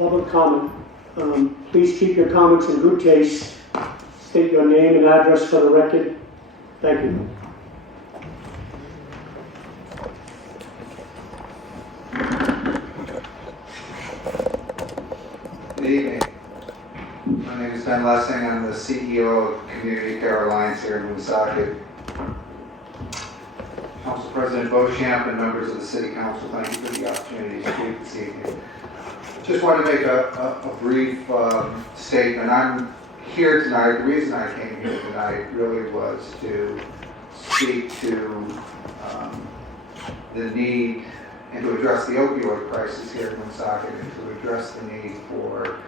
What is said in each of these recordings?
Public comment. Please keep your comments in good taste. State your name and address for the record. Thank you. Good evening. My name is Ben Lessing. I'm the CEO of Community Care Alliance here in Woonsocket. Council President Beauchamp and members of the City Council, thank you for the opportunity to speak this evening. Just want to make a brief statement. I'm here tonight. The reason I came here tonight really was to speak to the need and to address the opioid crisis here in Woonsocket and to address the need for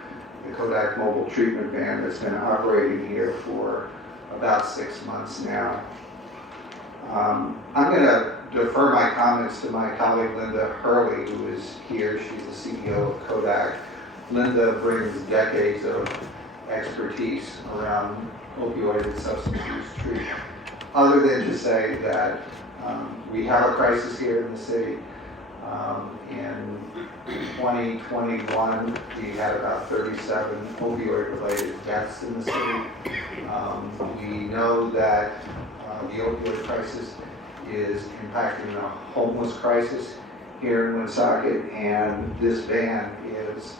the CODAC mobile treatment van that's been operating here for about 6 months now. I'm going to defer my comments to my colleague Linda Hurley, who is here. She's the CEO of CODAC. Linda brings decades of expertise around opioid and substance use treatment. Other than to say that we have a crisis here in the city. In 2021, we had about 37 opioid-related deaths in the city. We know that the opioid crisis is impacting the homeless crisis here in Woonsocket, and this van is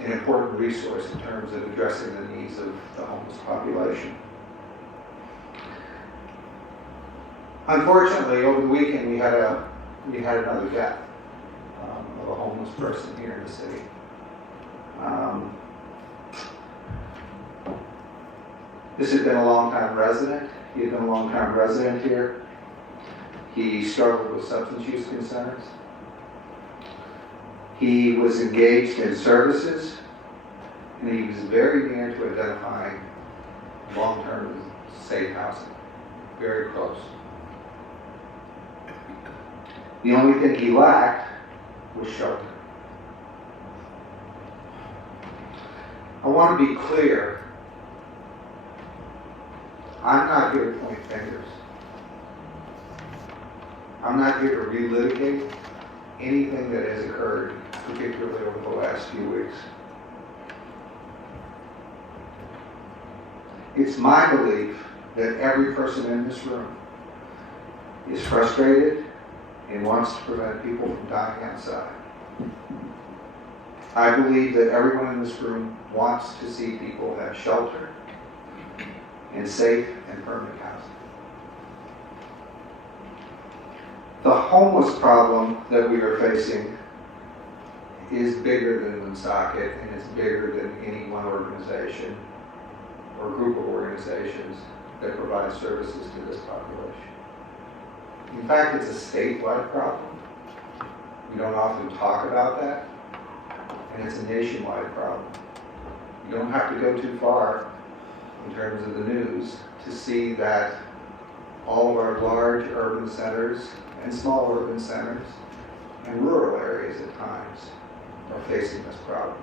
an important resource in terms of addressing the needs of the homeless population. Unfortunately, over the weekend we had another death of a homeless person here in the city. This had been a long-time resident. He had been a long-time resident here. He struggled with substance use concerns. He was engaged in services, and he was very near to identifying long-term safe housing. Very close. The only thing he lacked was shelter. I want to be clear. I'm not here to point fingers. I'm not here to relitigate anything that has occurred, particularly over the last few weeks. It's my belief that every person in this room is frustrated and wants to prevent people from dying outside. I believe that everyone in this room wants to see people have shelter and safe and permanent housing. The homeless problem that we are facing is bigger than Woonsocket, and it's bigger than any one organization or group of organizations that provide services to this population. In fact, it's a statewide problem. We don't often talk about that, and it's a nationwide problem. You don't have to go too far in terms of the news to see that all of our large urban centers and small urban centers and rural areas at times are facing this problem.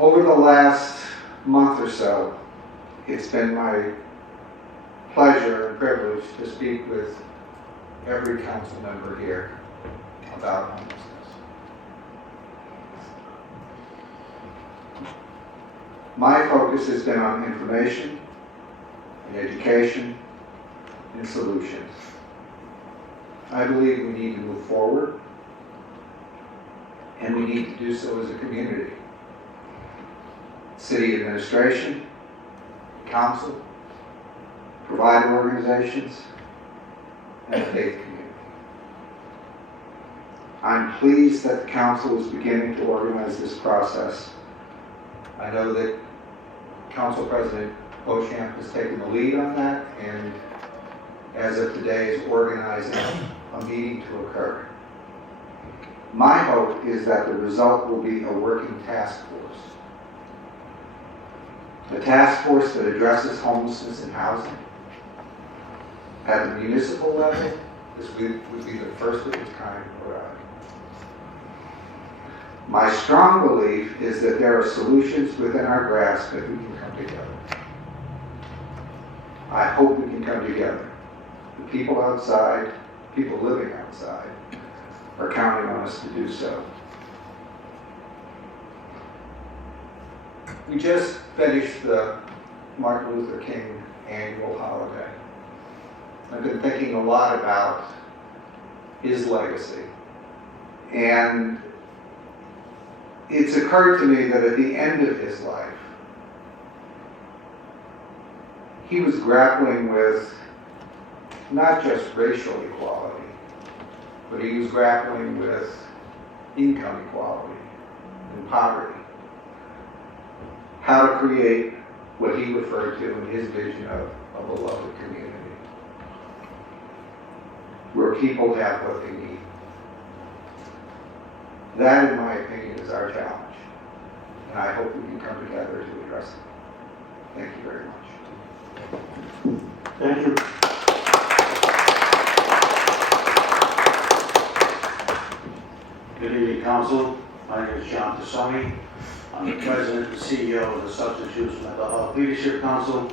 Over the last month or so, it's been my pleasure and privilege to speak with every council member here about homelessness. My focus has been on information and education and solutions. I believe we need to move forward, and we need to do so as a community. City administration, council, provider organizations, and the faith community. I'm pleased that the council is beginning to organize this process. I know that Council President Beauchamp has taken the lead on that, and as of today is organizing a meeting to occur. My hope is that the result will be a working task force. A task force that addresses homelessness and housing. At the municipal level, this would be the first of its kind in Rhode Island. My strong belief is that there are solutions within our grasp that we can come together. I hope we can come together. The people outside, people living outside, are counting on us to do so. We just finished the Martin Luther King annual holiday. I've been thinking a lot about his legacy. And it's occurred to me that at the end of his life, he was grappling with not just racial equality, but he was grappling with income equality and poverty. How to create what he referred to in his vision of a beloved community, where people have what they need. That, in my opinion, is our challenge, and I hope we can come together to address it. Thank you very much. Thank you. Good evening, Council. My name is John Tassoni. I'm the President and CEO of the Substance Use Mental Health Leadership Council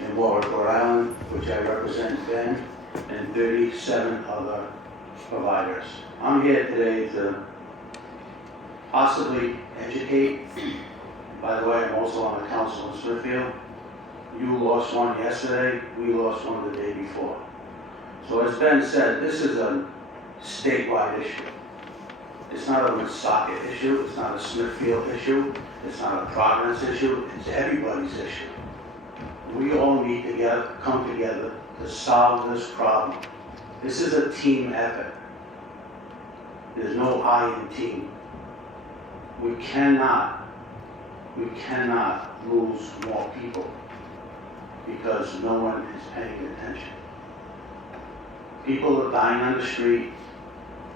in Warwick, Rhode Island, which I represent then, and 37 other providers. I'm here today to possibly educate. By the way, I'm also on the council in Smithfield. You lost one yesterday, we lost one the day before. So as Ben said, this is a statewide issue. It's not a Woonsocket issue, it's not a Smithfield issue, it's not a Providence issue, it's everybody's issue. We all need to come together to solve this problem. This is a team effort. There's no I in team. We cannot lose more people because no one is paying attention. People are dying on the street.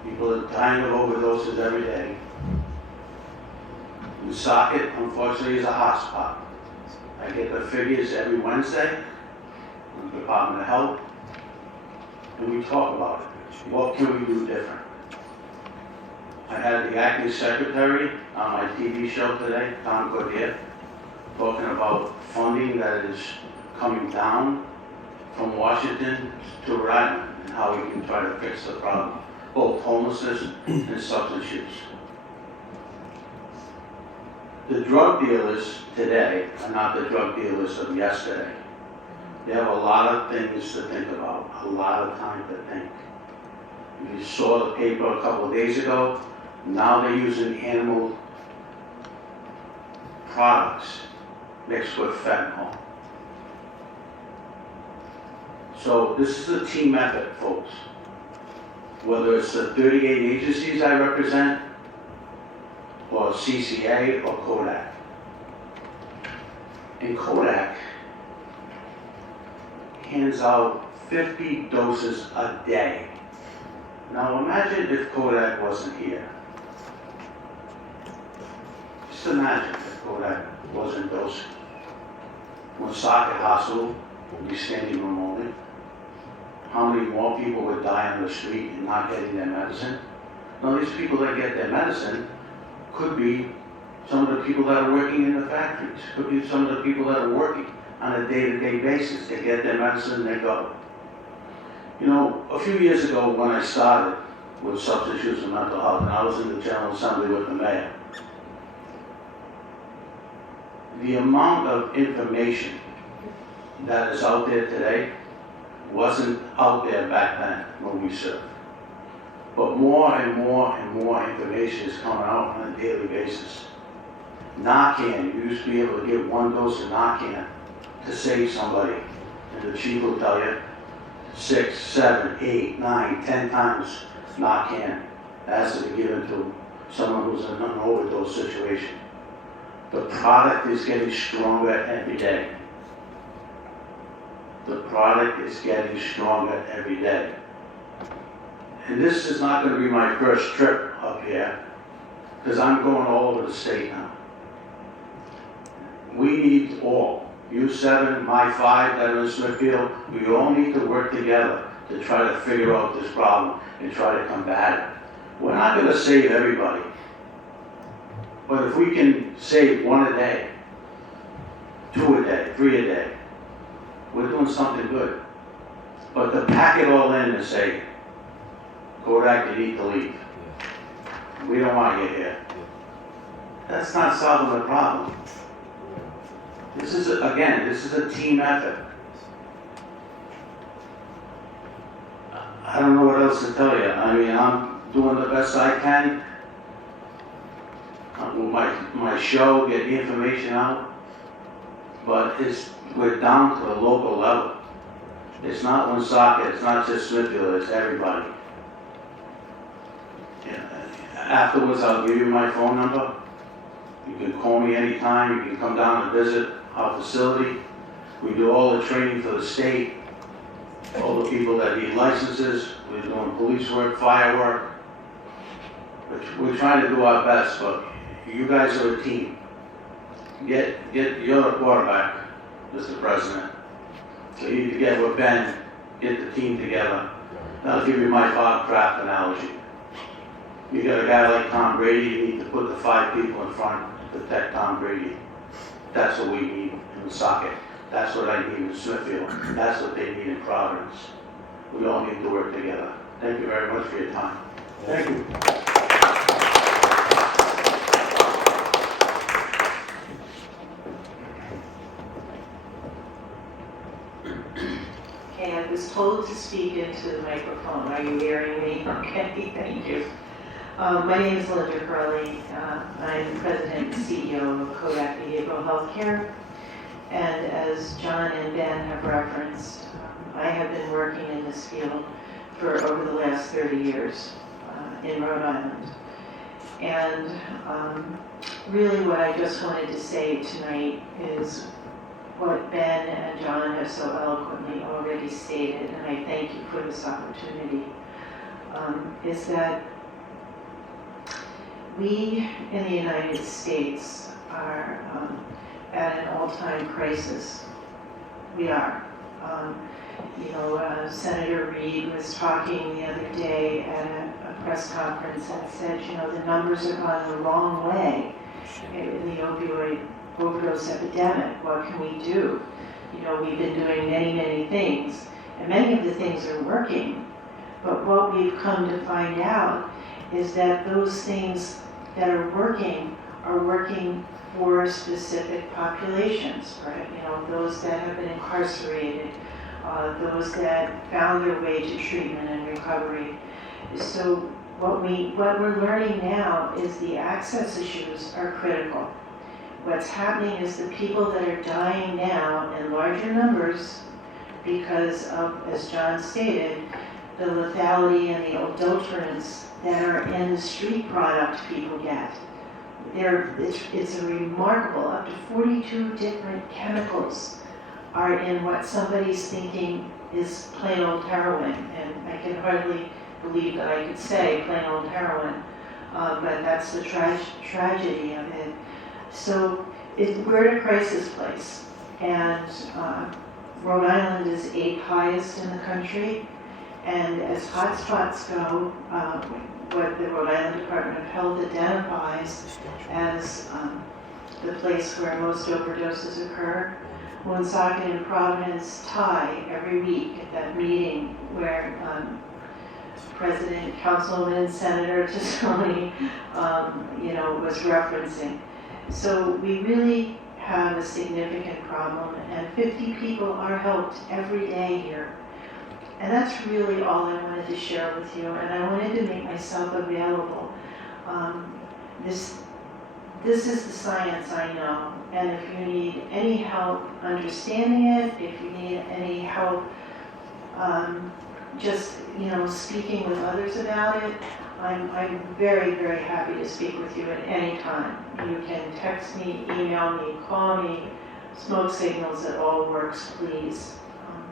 People are dying of overdoses every day. Woonsocket, unfortunately, is a hotspot. I get the figures every Wednesday from the Department of Health, and we talk about it. What can we do different? I had the acting secretary on my TV show today, Tom Cordier, talking about funding that is coming down from Washington to Rhode Island and how we can try to fix the problem, both homelessness and substance use. The drug dealers today are not the drug dealers of yesterday. They have a lot of things to think about, a lot of time to think. If you saw the paper a couple of days ago, now they're using animal products mixed with fentanyl. So this is a team effort, folks. Whether it's the 38 agencies I represent, or CCA, or CODAC. And CODAC hands out 50 doses a day. Now imagine if CODAC wasn't here. Just imagine if CODAC wasn't dosing. Woonsocket Hospital would be standing room only. How many more people would die on the street and not getting their medicine? Now these people that get their medicine could be some of the people that are working in the factories, could be some of the people that are working on a day-to-day basis. They get their medicine and they go. You know, a few years ago when I started with substance use and mental health, and I was in the General Assembly with the mayor, the amount of information that is out there today wasn't out there back then when we served. But more and more and more information is coming out on a daily basis. Narcan, you used to be able to get one dose of Narcan to save somebody. And the chief will tell you 6, 7, 8, 9, 10 times Narcan has to be given to someone who's in an overdose situation. The product is getting stronger every day. The product is getting stronger every day. And this is not going to be my first trip up here, because I'm going all over the state now. We need all, you 7, my 5 that are in Smithfield, we all need to work together to try to figure out this problem and try to combat it. We're not going to save everybody, but if we can save 1 a day, 2 a day, 3 a day, we're doing something good. But to pack it all in and say, CODAC, you need to leave. we don't want you here. That's not solving the problem. This is, this is a team effort. I don't know what else to tell you. I mean, I'm doing the best I can. My show, get the information out, but we're down to the local level. It's not Woonsocket, it's not just Smithfield, it's everybody. Yeah. Afterwards, I'll give you my phone number. You can call me anytime, you can come down and visit our facility. We do all the training for the state, all the people that need licenses. We're doing police work, fire work. We're trying to do our best, but you guys are a team. You're the quarterback, Mr. President. So you need to get with Ben, get the team together. I'll give you my Bob Kraft analogy. You got a guy like Tom Brady, you need to put the 5 people in front to protect Tom Brady. That's what we need in Woonsocket. That's what I need in Smithfield. That's what they need in Providence. We all need to work together. Thank you very much for your time. Thank you. Okay, I was told to speak into the microphone. Are you hearing me? Okay, thank you. My name is Linda Hurley. I'm the President and CEO of CODAC Behavioral Healthcare. And as John and Ben have referenced, I have been working in this field for over the last 30 years in Rhode Island. And really what I just wanted to say tonight is what Ben and John have so eloquently already stated, and I thank you for this opportunity, is that we in the United States are at an all-time crisis. We are. Senator Reid was talking the other day at a press conference and said, the numbers are going the wrong way in the opioid overdose epidemic. What can we do? We've been doing many, many things, and many of the things are working, but what we've come to find out is that those things that are working for specific populations, right? Those that have been incarcerated, those that found their way to treatment and recovery. So what we're learning now is the access issues are critical. What's happening is the people that are dying now in larger numbers because of, as John stated, the lethality and the adulterants that are in the street product people get. It's a remarkable, up to 42 different chemicals are in what somebody's thinking is plain old heroin. And I can hardly believe that I could say plain old heroin, but that's the tragedy of it. So we're at a crisis place, and Rhode Island is 8th highest in the country, and as hotspots go, what the Rhode Island Department of Health identifies as the place where most overdoses occur, Woonsocket and Providence tie every week at that meeting where President, Councilman, and Senator Desautels, was referencing. So we really have a significant problem, and 50 people are helped every day here. And that's really all I wanted to share with you, and I wanted to make myself available. This is the science I know, and if you need any help understanding it, if you need any help speaking with others about it, I'm very, very happy to speak with you at any time. You can text me, email me, call me, smoke signals, it all works, please.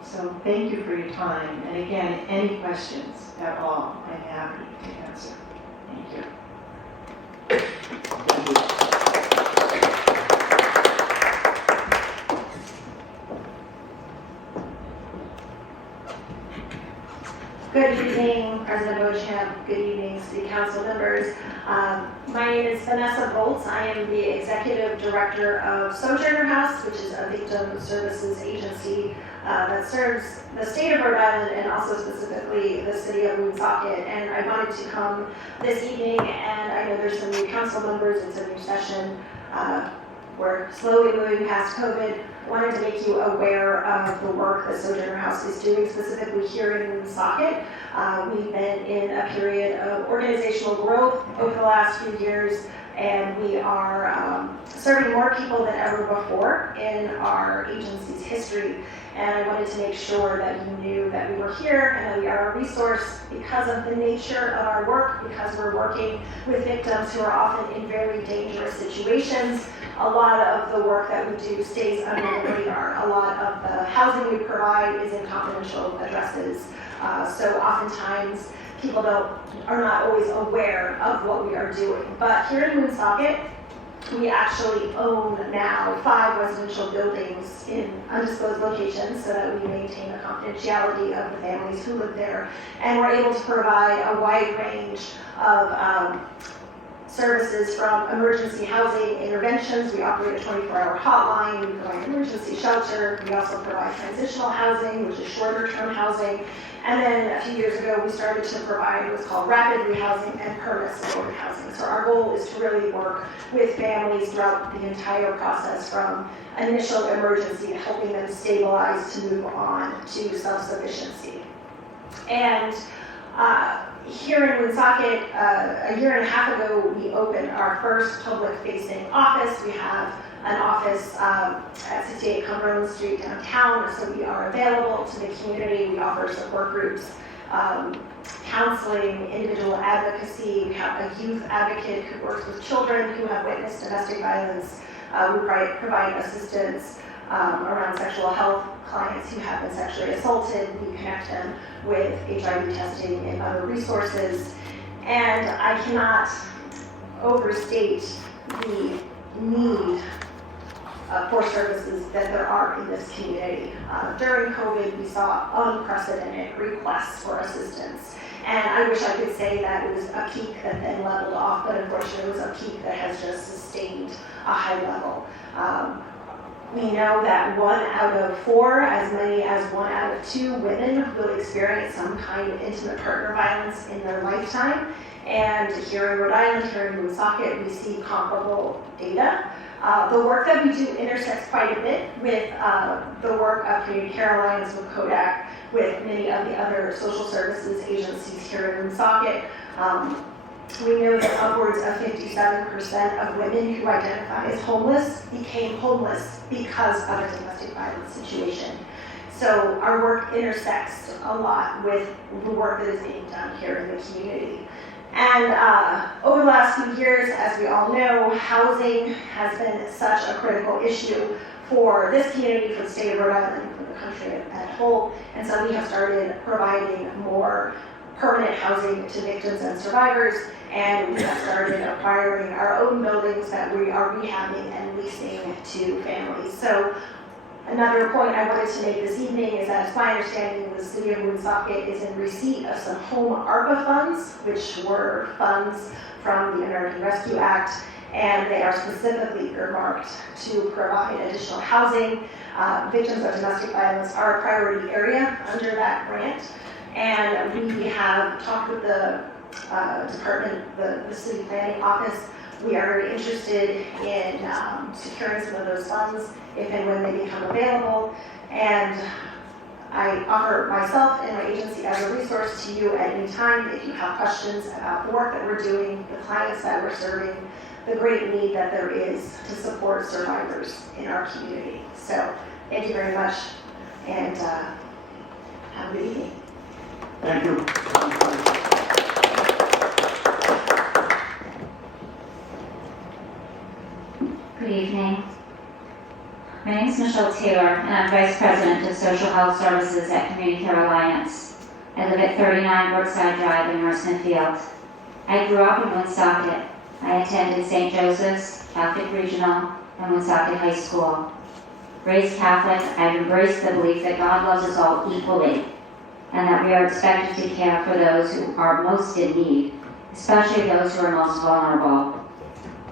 So thank you for your time. And again, any questions at all, I'm happy to answer. Thank you. Good evening, President Beauchamp. Good evening, City Council members. My name is Vanessa Boltz. I am the Executive Director of Sojourner House, which is a victim services agency that serves the state of Rhode Island and also specifically the city of Woonsocket. And I wanted to come this evening, and I know there's some new council members, it's a new session. We're slowly moving past COVID. I wanted to make you aware of the work that Sojourner House is doing specifically here in Woonsocket. We've been in a period of organizational growth over the last few years, and we are serving more people than ever before in our agency's history. And I wanted to make sure that you knew that we were here and that we are a resource because of the nature of our work, because we're working with victims who are often in very dangerous situations. A lot of the work that we do stays under the radar. A lot of the housing we provide is in confidential addresses. So oftentimes people are not always aware of what we are doing. But here in Woonsocket, we actually own now 5 residential buildings in undisclosed locations so that we maintain the confidentiality of the families who live there. And we're able to provide a wide range of services from emergency housing interventions. We operate a 24-hour hotline. We provide emergency shelter. We also provide transitional housing, which is shorter-term housing. And then a few years ago, we started to provide what's called rapid rehousing and permanent supported housing. So our goal is to really work with families throughout the entire process, from initial emergency to helping them stabilize to move on to self-sufficiency. And here in Woonsocket, a year and a half ago, we opened our first public-facing office. We have an office at 68 Cumberland Street downtown, so we are available to the community. We offer support groups, counseling, individual advocacy. We have a youth advocate who works with children who have witnessed domestic violence. We provide assistance around sexual health. Clients who have been sexually assaulted, we connect them with HIV testing and other resources. And I cannot overstate the need for services that there are in this community. During COVID, we saw unprecedented requests for assistance. And I wish I could say that it was a peak that then leveled off, but unfortunately it was a peak that has just sustained a high level. We know that 1 out of 4, as many as 1 out of 2 women will experience some kind of intimate partner violence in their lifetime. And here in Rhode Island, here in Woonsocket, we see comparable data. The work that we do intersects quite a bit with the work of Community Care Alliance, with CODAC, with many of the other social services agencies here in Woonsocket. We know that upwards of 57% of women who identify as homeless became homeless because of a domestic violence situation. So our work intersects a lot with the work that is being done here in the community. And over the last few years, as we all know, housing has been such a critical issue for this community, for the state of Rhode Island, for the country as a whole. And so we have started providing more permanent housing to victims and survivors, and we have started acquiring our own buildings that we are rehabbing and leasing to families. So another point I wanted to make this evening is that it's my understanding the city of Woonsocket is in receipt of some home ARPA funds, which were funds from the American Rescue Act, and they are specifically earmarked to provide additional housing. Victims of domestic violence are a priority area under that grant. And we have talked with the department, the city planning office. We are very interested in securing some of those funds if and when they become available. And I offer myself and my agency as a resource to you at any time if you have questions about the work that we're doing, the clients that we're serving, the great need that there is to support survivors in our community. So thank you very much, and have a good evening. Thank you. Good evening. My name is Michelle Taylor, and I'm Vice President of Social Health Services at Community Care Alliance. I live at 39 Brookside Drive in North Smithfield. I grew up in Woonsocket. I attended St. Joseph's, Catholic Regional, and Woonsocket High School. Raised Catholic, I've embraced the belief that God loves us all equally, and that we are expected to care for those who are most in need, especially those who are most vulnerable.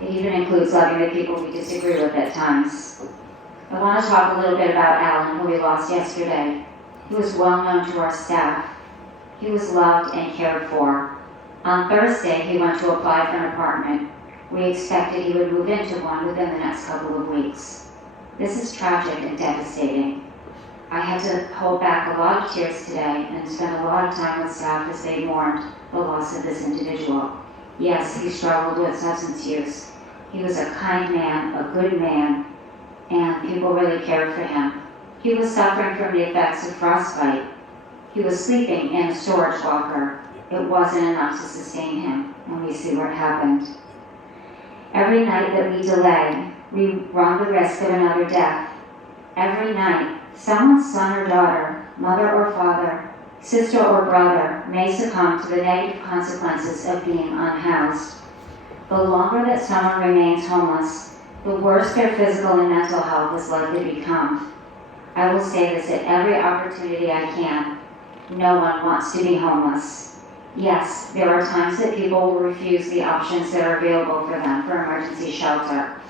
It even includes loving the people we disagree with at times. I want to talk a little bit about Alan, who we lost yesterday. He was well known to our staff. He was loved and cared for. On Thursday, he went to apply for an apartment. We expected he would move into one within the next couple of weeks. This is tragic and devastating. I had to hold back a lot of tears today and spend a lot of time with staff as they mourned the loss of this individual. Yes, he struggled with substance use. He was a kind man, a good man, and people really cared for him. He was suffering from the effects of frostbite. He was sleeping in a storage locker. It wasn't enough to sustain him, and we see what happened. Every night that we delay, we run the risk of another death. Every night, someone's son or daughter, mother or father, sister or brother may succumb to the negative consequences of being unhoused. The longer that someone remains homeless, the worse their physical and mental health is likely to become. I will say this at every opportunity I can. No one wants to be homeless. Yes, there are times that people will refuse the options that are available for them for emergency shelter.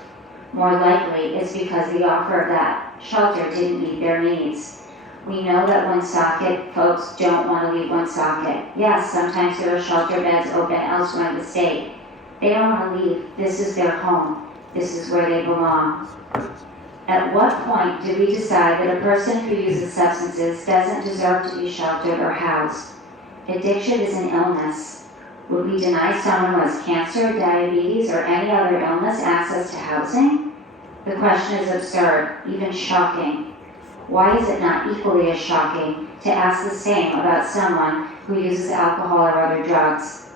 More likely, it's because the offer of that shelter didn't meet their needs. We know that Woonsocket folks don't want to leave Woonsocket. Yes, sometimes there are shelter beds open elsewhere in the state. They don't want to leave. This is their home. This is where they belong. At what point do we decide that a person who uses substances doesn't deserve to be sheltered or housed? Addiction is an illness. Would we deny someone who has cancer, diabetes, or any other illness access to housing? The question is absurd, even shocking. Why is it not equally as shocking to ask the same about someone who uses alcohol or other drugs?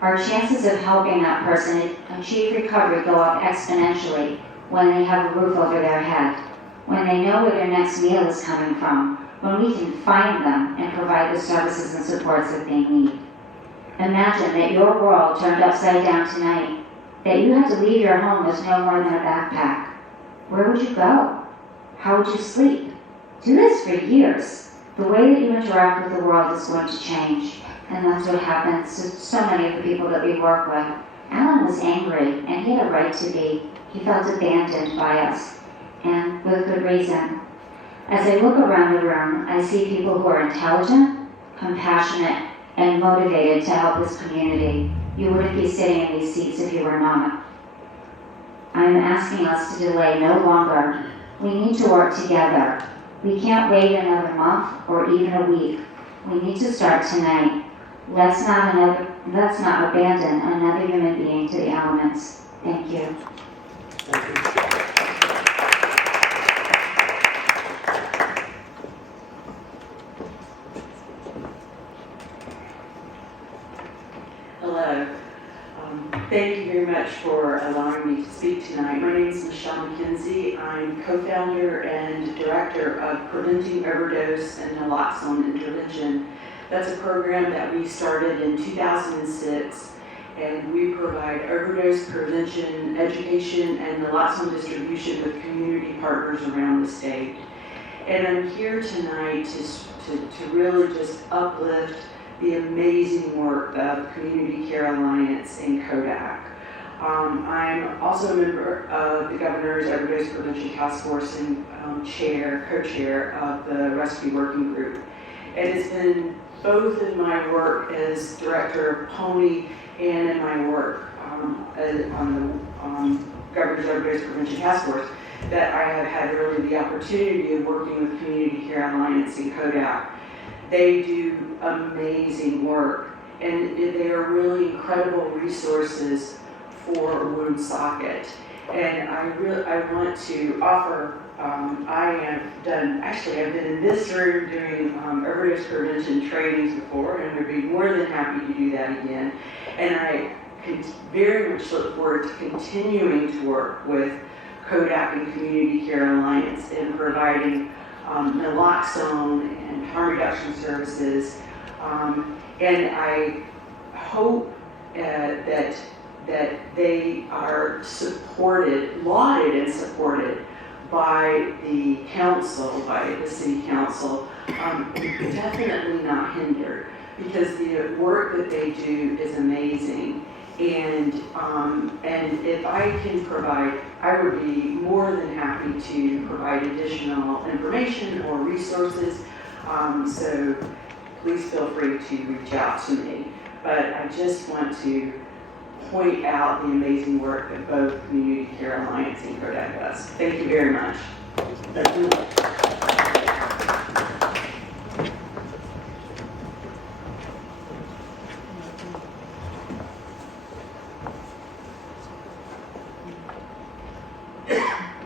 Our chances of helping that person achieve recovery go up exponentially when they have a roof over their head, when they know where their next meal is coming from, when we can find them and provide the services and supports that they need. Imagine that your world turned upside down tonight, that you had to leave your home with no more than a backpack. Where would you go? How would you sleep? Do this for years. The way that you interact with the world is going to change, and that's what happens to so many of the people that we work with. Alan was angry, and he had a right to be. He felt abandoned by us, and with good reason. As I look around the room, I see people who are intelligent, compassionate, and motivated to help this community. You wouldn't be sitting in these seats if you were not. I'm asking us to delay no longer. We need to work together. We can't wait another month or even a week. We need to start tonight. Let's not abandon another human being to the elements. Thank you. Hello. Thank you very much for allowing me to speak tonight. My name is Michelle McKenzie. I'm co-founder and director of Preventing Overdose and Naloxone Intervention. That's a program that we started in 2006, and we provide overdose prevention, education, and naloxone distribution with community partners around the state. And I'm here tonight to really just uplift the amazing work of Community Care Alliance and CODAC. I'm also a member of the Governor's Overdose Prevention Task Force and co-chair of the Rescue Working Group. It has been both in my work as director of PONY and in my work on the Governor's Overdose Prevention Task Force that I have had really the opportunity of working with Community Care Alliance and CODAC. They do amazing work, and they are really incredible resources for Woonsocket. And I want to offer, I've been in this room doing overdose prevention trainings before, and would be more than happy to do that again. And I very much look forward to continuing to work with CODAC and Community Care Alliance in providing naloxone and harm reduction services, and I hope that they are lauded and supported by the council, by the city council, definitely not hindered. because the work that they do is amazing. And if I can provide, I would be more than happy to provide additional information or resources. So please feel free to reach out to me. But I just want to point out the amazing work that both Community Care Alliance and CODAC does. Thank you very much. Thank you.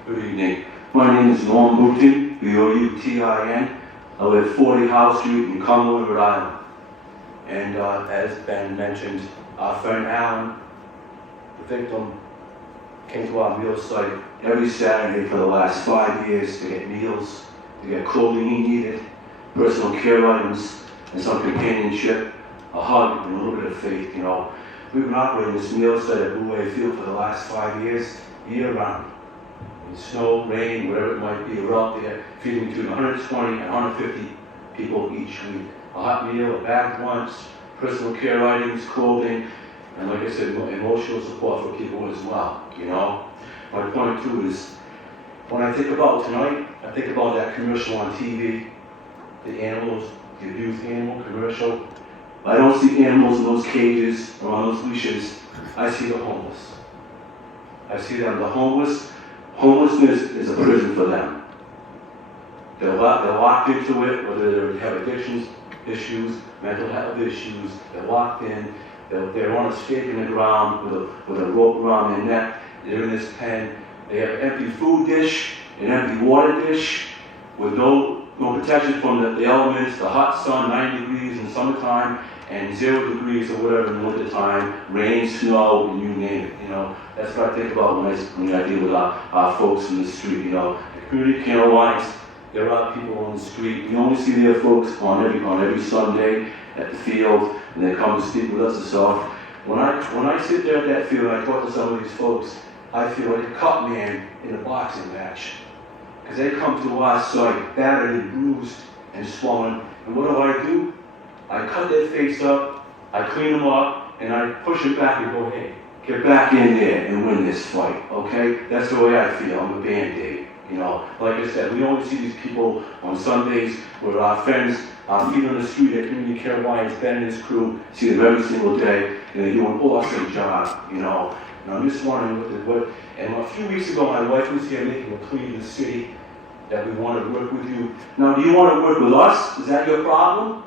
Good evening. My name is Norm Boutin, B-O-U-T-I-N. I live at 40 House Street in Cumberland, Rhode Island. And as Ben mentioned, our friend Alan, the victim, came to our meal site every Saturday for the last 5 years to get meals, to get clothing he needed, personal care items, and some companionship, a hug, and a little bit of faith, you know. We've been operating this meal site at Blue Way Field for the last 5 years, year round. In snow, rain, whatever it might be, we're out there feeding between 120 and 150 people each week. A hot meal, a bagged lunch, personal care items, clothing, and like I said, emotional support for people as well, you know. My point too is, when I think about tonight, I think about that commercial on TV, the animals, the abused animal commercial. I don't see animals in those cages or on those leashes. I see the homeless. I see them, the homeless. Homelessness is a prison for them. They're locked into it, whether they have addictions, issues, mental health issues. They're locked in. They're on a stake in the ground with a rope around their neck. They're in this pen. They have an empty food dish, an empty water dish, with no protection from the elements, the hot sun, 90 degrees in summertime, and 0 degrees or whatever in the winter time, rain, snow, and you name it, you know. That's what I think about when I deal with our folks in the street, you know. The Community Care Alliance, there are people on the street. You only see their folks on every Sunday at the field, and they come to speak with us and stuff. When I sit there at that field and I talk to some of these folks, I feel like a cut man in a boxing match. Because they come to our site battered and bruised and swollen, and what do? I cut their face up, I clean them up, and I push it back and go, hey, get back in there and win this fight, okay? That's the way I feel. I'm a Band-Aid, you know. Like I said, we only see these people on Sundays where our friends, our feet on the street at Community Care Alliance, Ben and his crew, see them every single day, and they do an awesome job, you know. And I'm just wondering and a few weeks ago, my wife was here making a plea to the city that we want to work with you. Now, do you want to work with us? Is that your problem?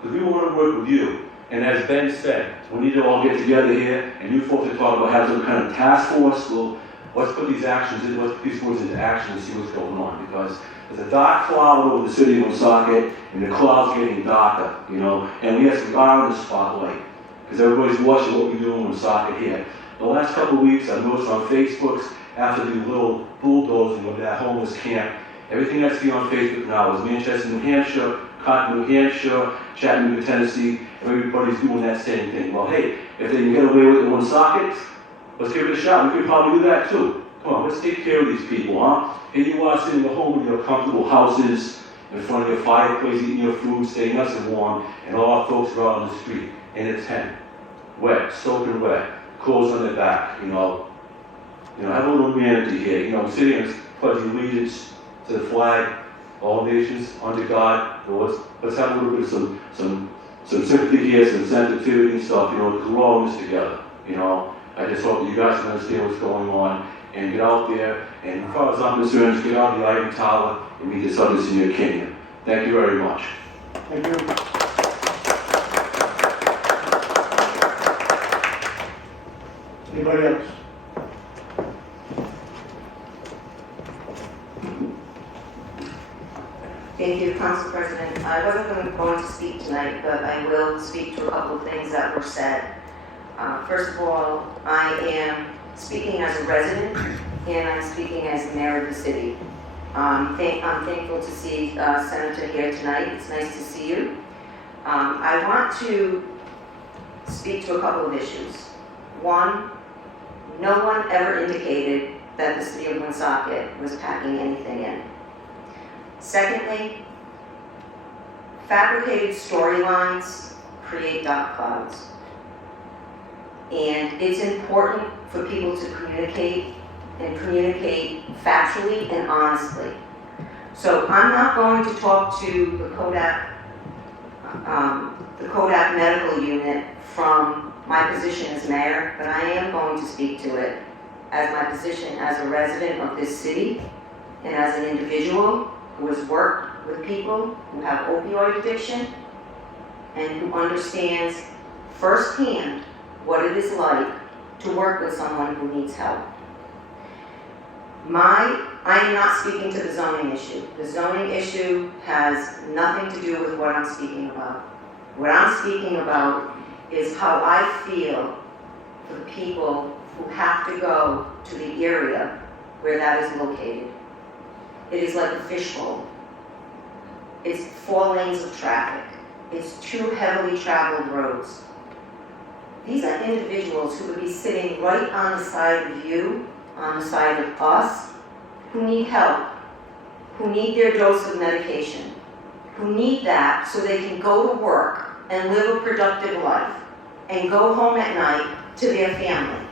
Because we want to work with you. And as Ben said, we need to all get together here, and you folks are talking about having some kind of task force. Well, let's put these actions in, let's put these words into action and see what's going on. Because there's a dark cloud over the city of Woonsocket, and the cloud's getting darker, you know. And yes, we are in the spotlight, because everybody's watching what we do in Woonsocket here. The last couple of weeks, I've noticed on Facebook, after the little bulldozing of that homeless camp, everything I see on Facebook now is Manchester, New Hampshire, Concord, New Hampshire, Chattanooga, Tennessee, everybody's doing that same thing. Well, hey, if they can get away with it in Woonsocket, let's give it a shot. We could probably do that too. Come on, let's take care of these people, huh? And you are sitting at home in your comfortable houses, in front of your fireplace, eating your food, staying nice and warm, and all our folks are out on the street in a tent, wet, soaking wet, clothes on their back, you know. Have a little humanity here, you know, sitting and pledging allegiance to the flag, all nations, under God. Let's have a little bit of some sympathy here, some sensitivity and stuff, you know, because we're all in this together, you know. I just hope that you guys can understand what's going on and get out there, and as far as I'm concerned, just get out of the ivory tower and meet the others in your kingdom. Thank you very much. Thank you. Anybody else? Thank you, Council President. I wasn't going to speak tonight, but I will speak to a couple of things that were said. First of all, I am speaking as a resident, and I'm speaking as the mayor of the city. I'm thankful to see Senator here tonight. It's nice to see you. I want to speak to a couple of issues. One, no one ever indicated that the city of Woonsocket was packing anything in. Secondly, fabricated storylines create dark clouds. And it's important for people to communicate and communicate factually and honestly. So I'm not going to talk to the CODAC medical unit from my position as mayor, but I am going to speak to it as my position as a resident of this city and as an individual who has worked with people who have opioid addiction and who understands firsthand what it is like to work with someone who needs help. I am not speaking to the zoning issue. The zoning issue has nothing to do with what I'm speaking about. What I'm speaking about is how I feel for the people who have to go to the area where that is located. It is like a fishbowl. It's 4 lanes of traffic. It's 2 heavily traveled roads. These are individuals who would be sitting right on the side of you, on the side of us, who need help, who need their dose of medication, who need that so they can go to work and live a productive life and go home at night to their family.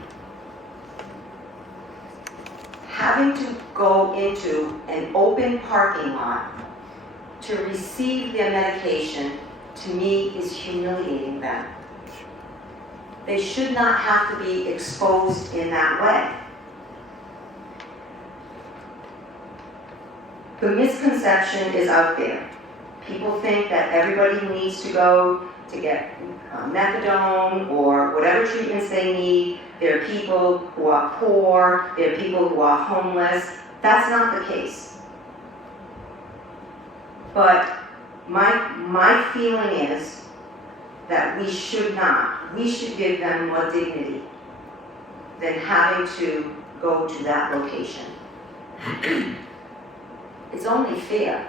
Having to go into an open parking lot to receive their medication, to me, is humiliating them. They should not have to be exposed in that way. The misconception is out there. People think that everybody who needs to go to get methadone or whatever treatments they need, they're people who are poor, they're people who are homeless. That's not the case. But my feeling is that we should give them more dignity than having to go to that location. It's only fair.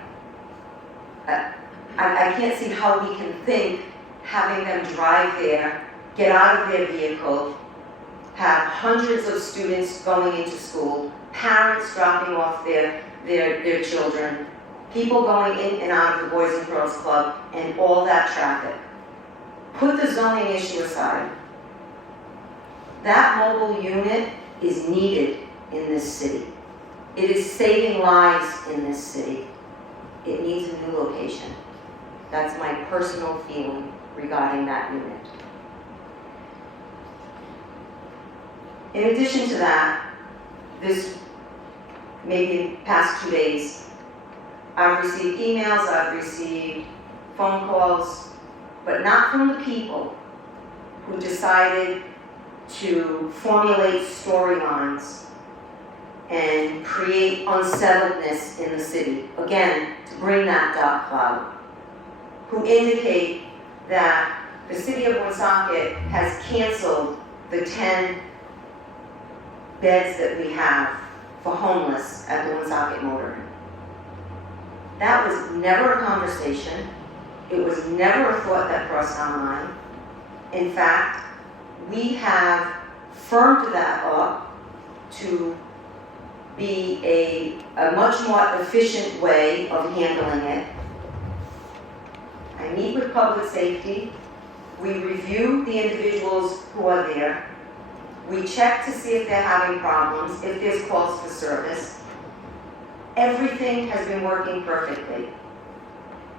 I can't see how we can think having them drive there, get out of their vehicle, have hundreds of students going into school, parents dropping off their children, people going in and out of the Boys and Girls Club, and all that traffic. Put the zoning issue aside. That mobile unit is needed in this city. It is saving lives in this city. It needs a new location. That's my personal feeling regarding that unit. In addition to that, this maybe past 2 days, I've received emails, I've received phone calls, but not from the people who decided to formulate storylines and create unsettledness in the city, again, to bring that dark cloud, who indicate that the city of Woonsocket has canceled the 10 beds that we have for homeless at the Woonsocket Motor Inn. That was never a conversation. It was never a thought that crossed our mind. In fact, we have firmed that up to be a much more efficient way of handling it. I meet with public safety. We review the individuals who are there. We check to see if they're having problems, if there's calls for service. Everything has been working perfectly.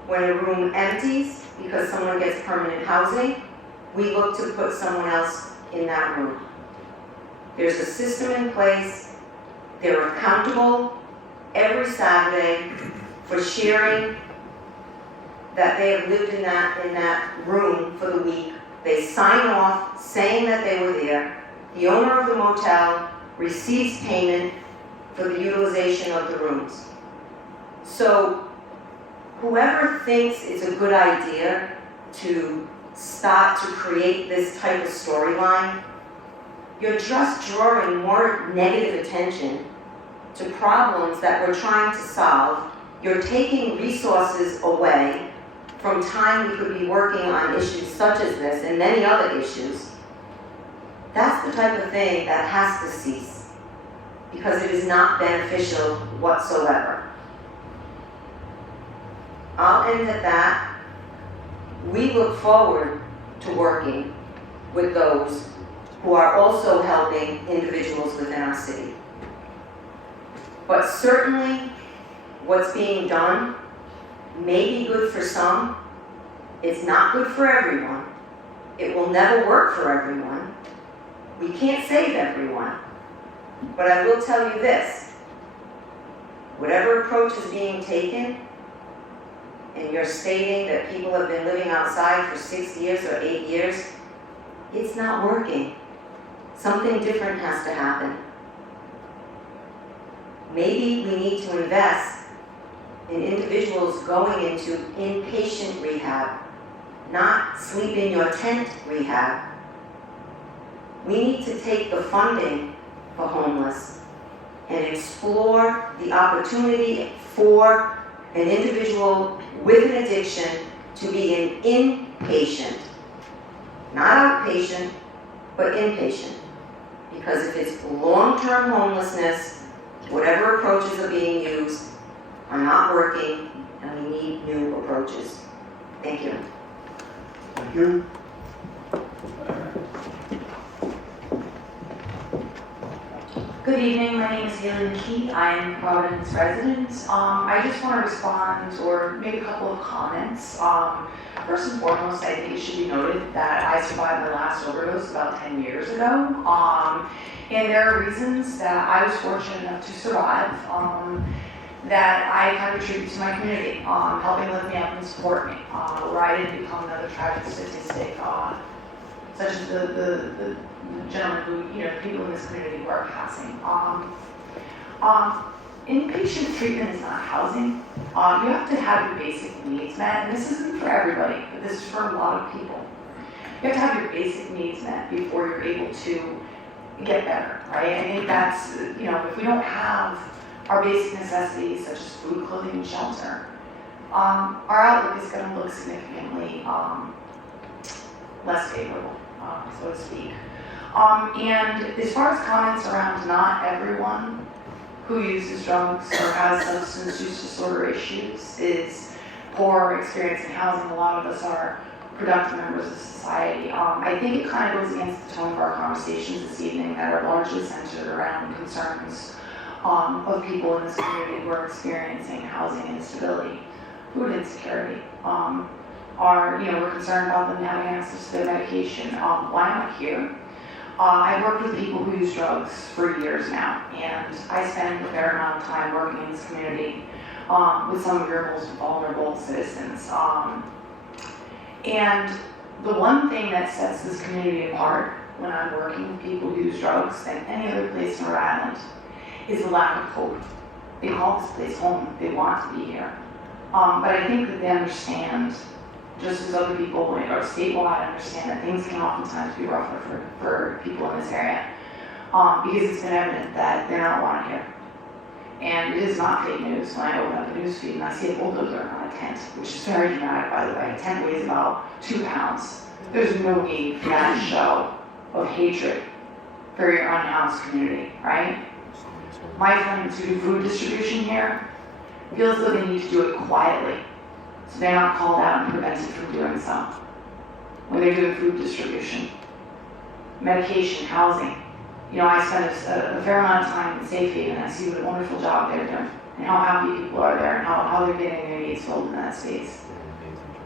When a room empties because someone gets permanent housing, we look to put someone else in that room. There's a system in place. They're accountable every Saturday for sharing that they have lived in that room for the week. They sign off saying that they were there. The owner of the motel receives payment for the utilization of the rooms. So whoever thinks it's a good idea to start to create this type of storyline, you're just drawing more negative attention to problems that we're trying to solve. You're taking resources away from time we could be working on issues such as this and many other issues. That's the type of thing that has to cease because it is not beneficial whatsoever. I'll end at that. We look forward to working with those who are also helping individuals within our city. But certainly, what's being done may be good for some. It's not good for everyone. It will never work for everyone. We can't save everyone. But I will tell you this, whatever approach is being taken, and you're stating that people have been living outside for 6 years or 8 years, it's not working. Something different has to happen. Maybe we need to invest in individuals going into inpatient rehab, not sleep in your tent rehab. We need to take the funding for homeless and explore the opportunity for an individual with an addiction to be an inpatient, not outpatient, but inpatient. Because if it's long-term homelessness, whatever approaches are being used are not working, and we need new approaches. Thank you. Thank you. Good evening, my name is Haley McKee. I am a Providence resident. I just want to respond or make a couple of comments. First and foremost, I think it should be noted that I survived my last overdose about 10 years ago. And there are reasons that I was fortunate enough to survive that I kind of attribute to my community, helping lift me up and support me, where I didn't become another tragic statistic, such as the gentleman who, the people in this community who are passing. Inpatient treatment is not housing. You have to have your basic needs met, and this isn't for everybody, but this is for a lot of people. You have to have your basic needs met before you're able to get better, right? I think that's, if we don't have our basic necessities such as food, clothing, and shelter, our outlook is going to look significantly less favorable, so to speak. And as far as comments around not everyone who uses drugs or has substance use disorder issues is poor or experiencing housing, a lot of us are productive members of society. I think it kind of goes against the tone of our conversations this evening that are largely centered around concerns of people in this community who are experiencing housing instability, food insecurity. We're concerned about them having access to their medication. Why not here? I've worked with people who use drugs for years now, and I spend a fair amount of time working in this community with some of your most vulnerable citizens. And the one thing that sets this community apart when I'm working with people who use drugs than any other place in Rhode Island is the lack of hope. They call this place home. They want to be here. But I think that they understand, just as other people or statewide understand, that things can oftentimes be rougher for people in this area because it's been evident that they're not wanted here. And it is not fake news when I open up the news feed and I see a bulldozer on a tent, which is very dramatic, by the way. A tent weighs about 2 pounds. There's no need for that show of hatred for your unhoused community, right? My friends who do food distribution here feel as though they need to do it quietly, so they're not called out and prevented from doing so when they're doing food distribution. Medication, housing. I spend a fair amount of time in Safe Haven and I see what a wonderful job they're doing and how happy people are there and how they're getting their needs filled in that space.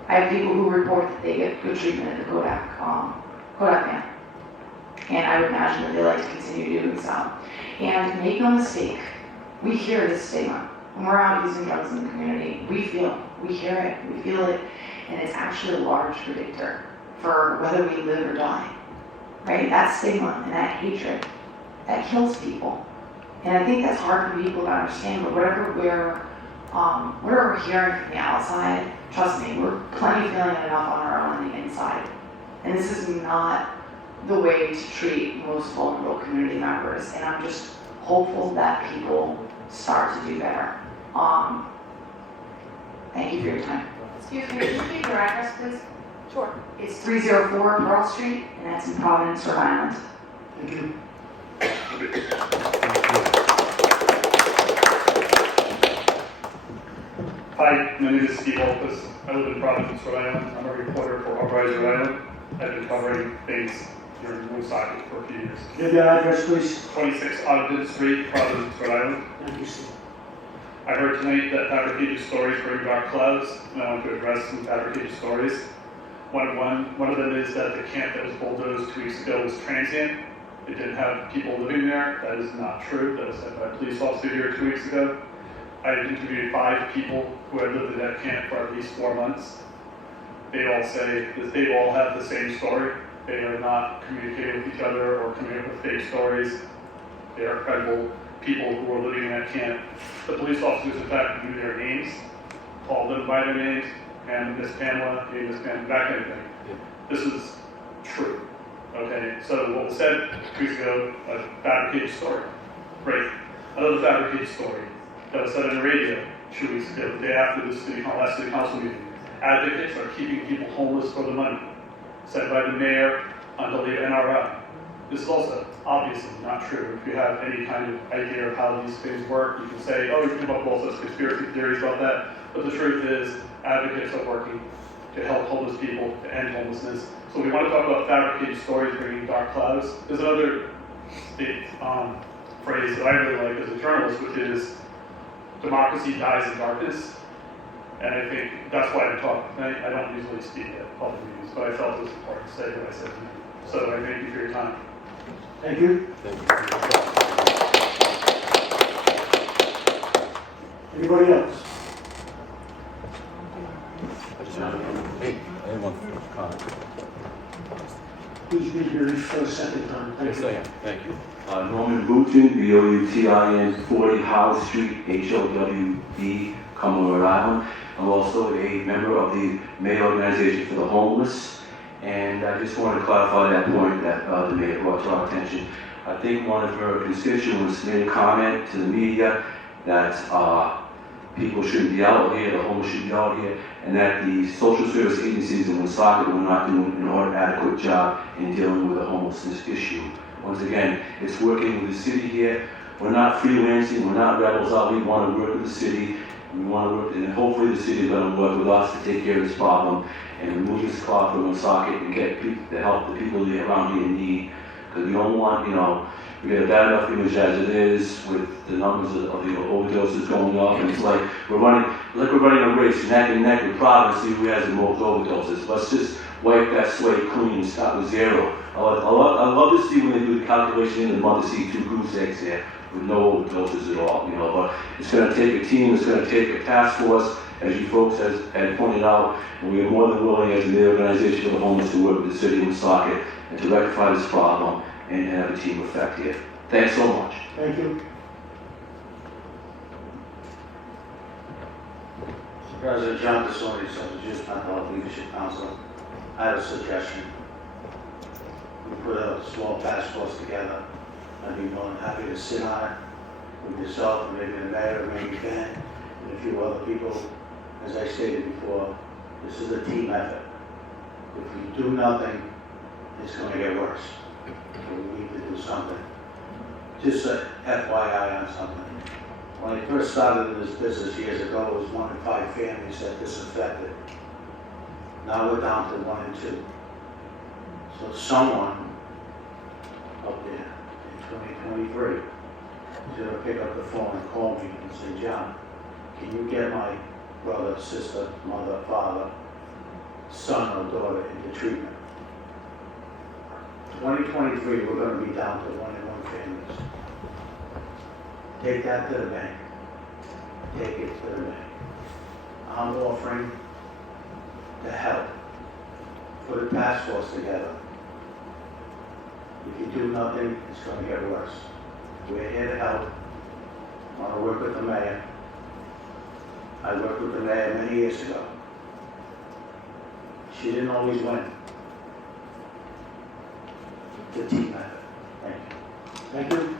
I have people who report that they get good treatment at the CODAC van. And I would imagine that they like to continue doing so. And make no mistake, we hear this stigma. When we're out using drugs in the community, we hear it, we feel it, and it's actually a large predictor for whether we live or die. Right? That stigma and that hatred, that kills people. And I think that's hard for people to understand, but whatever we're hearing from the outside, trust me, we're plenty feeling it enough on our own on the inside. And this is not the way to treat most vulnerable community members, and I'm just hopeful that people start to do better. Thank you for your time. Excuse me, could you repeat your address, please? Sure. It's 304 Pearl Street, and that's in Providence, Rhode Island. Thank you. Hi, my name is Steve Opus. I live in Providence, Rhode Island. I'm a reporter for Opioid, Rhode Island. I've been covering things here in Woonsocket for a few years. Give your address, please. 26 Ogden Street, Providence, Rhode Island. Thank you, sir. I heard tonight that fabricated stories bring dark clouds, and I want to address some fabricated stories. One of them is that the camp that was bulldozed 2 weeks ago was transient. It didn't have people living there. That is not true. That was said by a police officer here 2 weeks ago. I had interviewed 5 people who had lived in that camp for at least 4 months. They all say that they all have the same story. They are not communicating with each other or coming up with fake stories. They are credible people who are living in that camp. The police officers, in fact, knew their names, called them by their names, and Miss Pamela, hey, Miss Pamela, that kind of thing. This is true. Okay, so what was said 2 weeks ago, a fabricated story. Great. Another fabricated story that was said on the radio 2 weeks ago, the day after the last city council meeting. Advocates are keeping people homeless for the money, said by the mayor until the NRI. This is also obviously not true. If you have any kind of idea of how these things work, you can say, oh, you can come up with all sorts of conspiracy theories about that. But the truth is, advocates are working to help homeless people, to end homelessness. So we want to talk about fabricated stories bringing dark clouds. There's another phrase that I really like as a journalist, which is, democracy dies in darkness. And I think that's why I'm talking tonight. I don't usually speak at public meetings, but I felt it was important to say what I said tonight. So I thank you for your time. Thank you. Anybody else? Please be brief for a second time. Thank you. Thank you. Norman Boutin, Boutin, 40 Howard Street, HOWD, Cumberland, Rhode Island. I'm also a member of the Mayor Organization for the Homeless. And I just want to clarify that point that the mayor brought to our attention. I think one of her constituents made a comment to the media that people shouldn't be out here, the homeless shouldn't be out here, and that the social service agencies in Woonsocket were not doing an adequate job in dealing with the homelessness issue. Once again, it's working with the city here. We're not freelancing, we're not rebels out. We want to work with the city. We want to work, and hopefully the city is going to work with us to take care of this problem and remove this cloud from Woonsocket and get people to help the people around here in need. Because we don't want, we get a bad enough image as it is with the numbers of the overdoses going up, and it's like we're running a race neck and neck with Providence to see who has the most overdoses. Let's just wipe that slate clean and start with zero. I love to see when they do the calculation in the month to see 2 goose eggs there with no overdoses at all, but it's going to take a team, it's going to take a task force, as you folks had pointed out, and we are more than willing as the Organization for the Homeless to work with the city of Woonsocket and to rectify this problem and have a team effect here. Thanks so much. Thank you. President John Desautels of the Youth Mental Health Leadership Council. I have a suggestion. We put a small task force together. I'd be more than happy to sit on it with yourself, maybe the mayor, maybe Ben, and a few other people. As I stated before, this is a team effort. If we do nothing, it's going to get worse. So we need to do something. Just a FYI on something. When I first started in this business years ago, it was 1 in 5 families that this affected. Now we're down to 1 in 2. So someone up there in 2023 is going to pick up the phone and call me and say, John, can you get my brother, sister, mother, father, son or daughter into treatment? 2023, we're going to be down to 1 in 1 families. Take that to the bank. Take it to the bank. I'm offering to help. Put a task force together. If you do nothing, it's going to get worse. We're here to help. I want to work with the mayor. I worked with the mayor many years ago. She didn't always win. The team effort. Thank you. Thank you.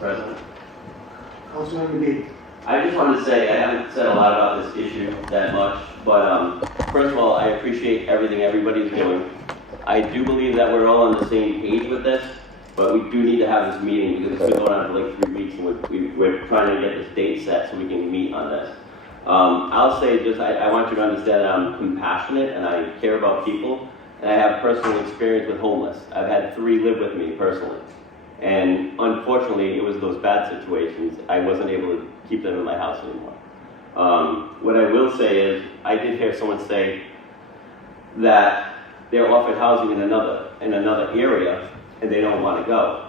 President. Councilman McGee. I just wanted to say, I haven't said a lot about this issue that much, but first of all, I appreciate everything everybody's doing. I do believe that we're all on the same page with this, but we do need to have this meeting because it's been going on for like 3 weeks and we're trying to get this date set so we can meet on this. I'll say just, I want you to understand that I'm compassionate and I care about people, and I have personal experience with homeless. I've had 3 live with me personally. And unfortunately, it was those bad situations. I wasn't able to keep them in my house anymore. What I will say is, I did hear someone say that they're offered housing in another area and they don't want to go.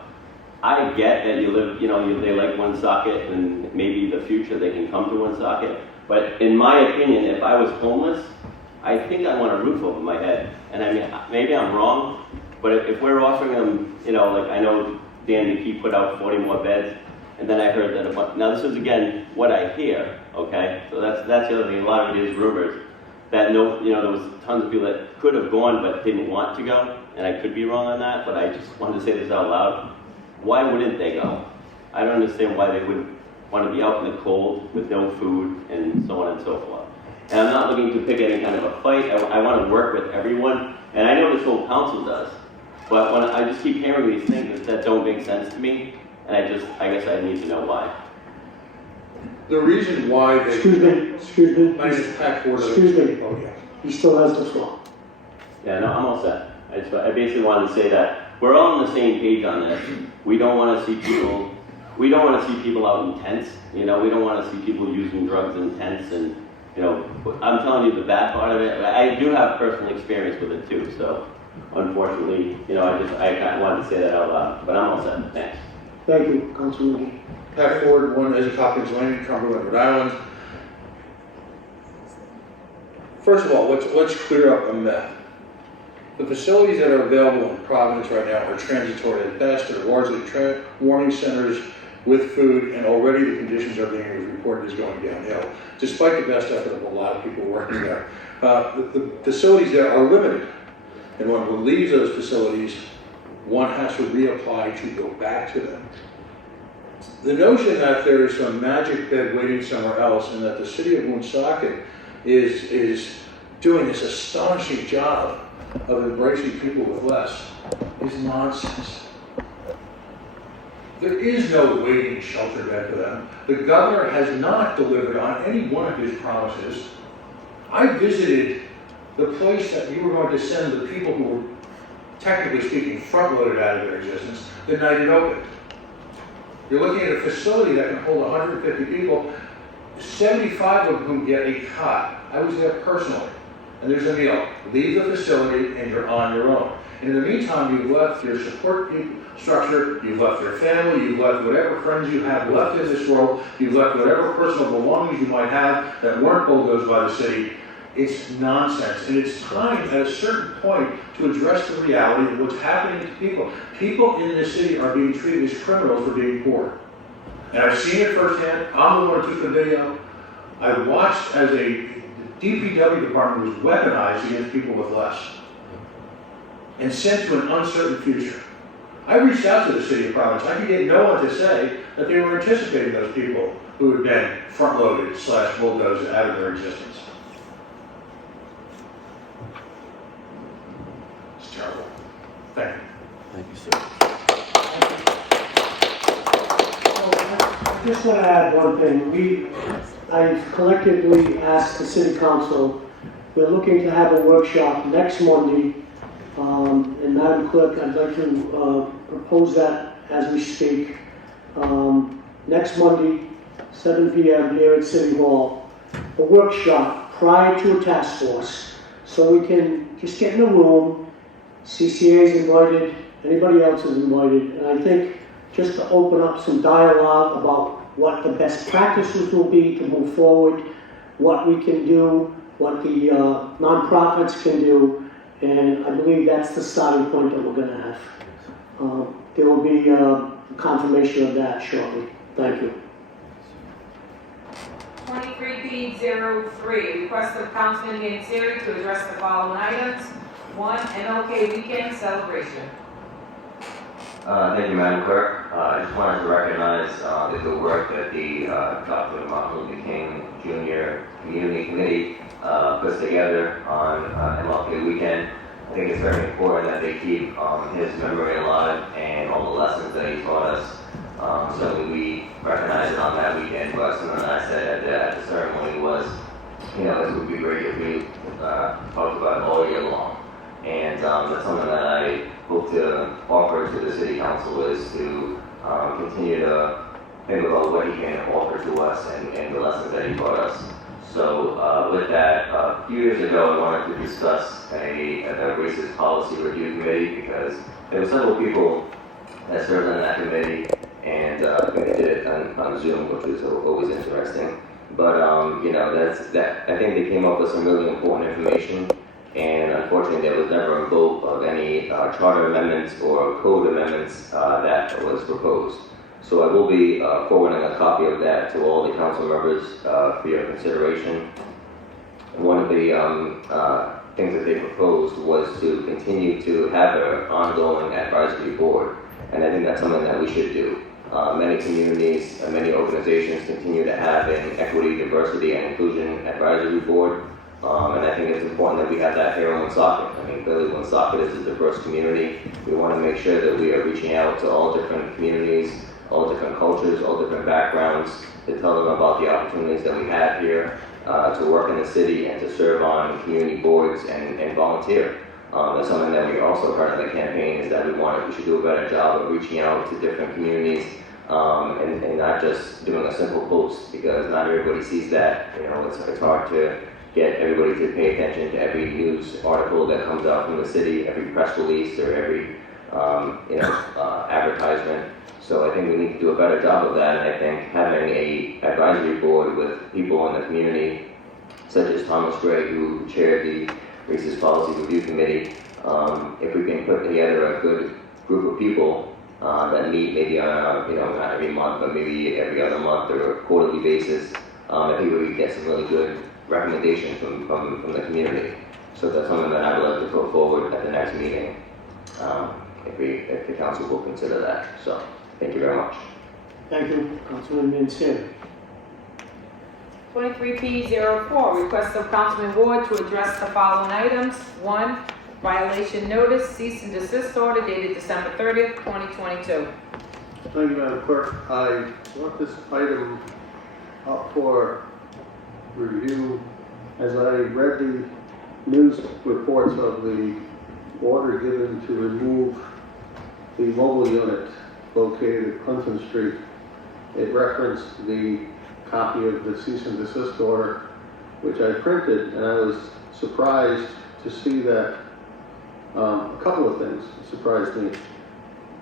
I get that you live, they like Woonsocket and maybe in the future they can come to Woonsocket. But in my opinion, if I was homeless, I think I want a roof over my head. And I mean, maybe I'm wrong, but if we're offering them, like I know Dan McKee put out 40 more beds, and then I heard that now this is again what I hear, okay? So that's the other thing, a lot of it is rumors, that there was tons of people that could have gone but didn't want to go, and I could be wrong on that, but I just wanted to say this out loud. Why wouldn't they go? I don't understand why they would want to be out in the cold with no food and so on and so forth. And I'm not looking to pick any kind of a fight. I want to work with everyone, and I know this whole council does. But when I just keep hearing these things that don't make sense to me, and I guess I need to know why. The reason why they... Excuse me. My name is Pat Ford. Excuse me. Oh, yeah. He still has the floor. Yeah, no, I'm all set. I basically wanted to say that we're all on the same page on this. We don't want to see people out in tents. We don't want to see people using drugs in tents, and I'm telling you the bad part of it. I do have personal experience with it too, so unfortunately, I kind of wanted to say that out loud, but I'm all set. Thanks. Thank you, Councilman. Pat Ford, 1 Ezra Hopkins Lane, Cumberland, Rhode Island. First of all, let's clear up a myth. The facilities that are available in Providence right now are transitory at best. They're largely warming centers with food, and already the conditions are being reported as going downhill, despite the best effort of a lot of people working there. The facilities there are limited, and when one leaves those facilities, one has to reapply to go back to them. The notion that there is some magic bed waiting somewhere else and that the city of Woonsocket is doing this astonishing job of embracing people with less is nonsense. There is no waiting shelter bed for them. The governor has not delivered on any one of his promises. I visited the place that you were going to send the people who were, technically speaking, front-loaded out of their existence the night it opened. You're looking at a facility that can hold 150 people, 75 of whom get a cot. I was there personally. And there's a meal. Leave the facility and you're on your own. And in the meantime, you've left your support structure, you've left your family, you've left whatever friends you have left in this world, you've left whatever personal belongings you might have that weren't bulldozed by the city. It's nonsense. And it's time at a certain point to address the reality of what's happening to people. People in this city are being treated as criminals for being poor. And I've seen it firsthand. I'm the one who took the video. I watched as the DPW department was weaponized against people with less and sent to an uncertain future. I reached out to the city of Providence. I could get no one to say that they were anticipating those people who had been front-loaded / bulldozed out of their existence. It's terrible. Thank you. Thank you, sir. I just want to add one thing. I collectively asked the City Council, we're looking to have a workshop next Monday, and Madam Clerk, I'd like to propose that as we speak. Next Monday, 7 p.m. here at City Hall, a workshop prior to a task force, so we can just get in a room, CCA is invited, anybody else is invited, and I think just to open up some dialogue about what the best practices will be to move forward, what we can do, what the nonprofits can do, and I believe that's the starting point that we're going to have. There will be a confirmation of that shortly. Thank you. 23P03, request of Councilman Yansiri to address the following items. 1, MLK weekend celebration. Thank you, Madam Clerk. I just wanted to recognize the work that the Dr. Martin Luther King Jr. Community Committee puts together on MLK weekend. I think it's very important that they keep his memory alive and all the lessons that he taught us. So we recognize it on that weekend, but something that I said at the ceremony was It would be great if we talked about it all year long. And that's something that I hope to offer to the city council, is to continue to think about what he can offer to us and the lessons that he taught us. So with that, a few years ago, I wanted to discuss a racist policy review committee, because there were several people that served on that committee, and I think they did it on Zoom, which was always interesting. But I think they came up with some really important information, and unfortunately there was never a vote of any charter amendments or code amendments that was proposed. So I will be forwarding a copy of that to all the council members for your consideration. One of the things that they proposed was to continue to have an ongoing advisory board, and I think that's something that we should do. Many communities and many organizations continue to have an equity, diversity, and inclusion advisory board, and I think it's important that we have that here in Woonsocket. I mean, clearly Woonsocket is a diverse community. We want to make sure that we are reaching out to all different communities, all different cultures, all different backgrounds, to tell them about the opportunities that we have here to work in the city and to serve on community boards and volunteer. That's something that we also part of the campaign, is that we should do a better job of reaching out to different communities and not just doing a simple post, because not everybody sees that. It's hard to get everybody to pay attention to every news article that comes out from the city, every press release, or every advertisement. So I think we need to do a better job of that, and I think having a advisory board with people in the community, such as Thomas Gray, who chaired the Racist Policy Review Committee, if we can put together a good group of people that meet maybe on a, not every month, but maybe every other month or a quarterly basis, I think we could get some really good recommendations from the community. So that's something that I would like to put forward at the next meeting, if the council will consider that. So thank you very much. Thank you, Councilman Mancini. 23P04, request of Councilman Ward to address the following items. 1, violation notice, cease and desist order dated December 30th, 2022. Thank you, Madam Clerk. I brought this item up for review as I read the news reports of the order given to remove the mobile unit located at Clinton Street. It referenced the copy of the cease and desist order, which I printed, and I was surprised to see that a couple of things surprised me.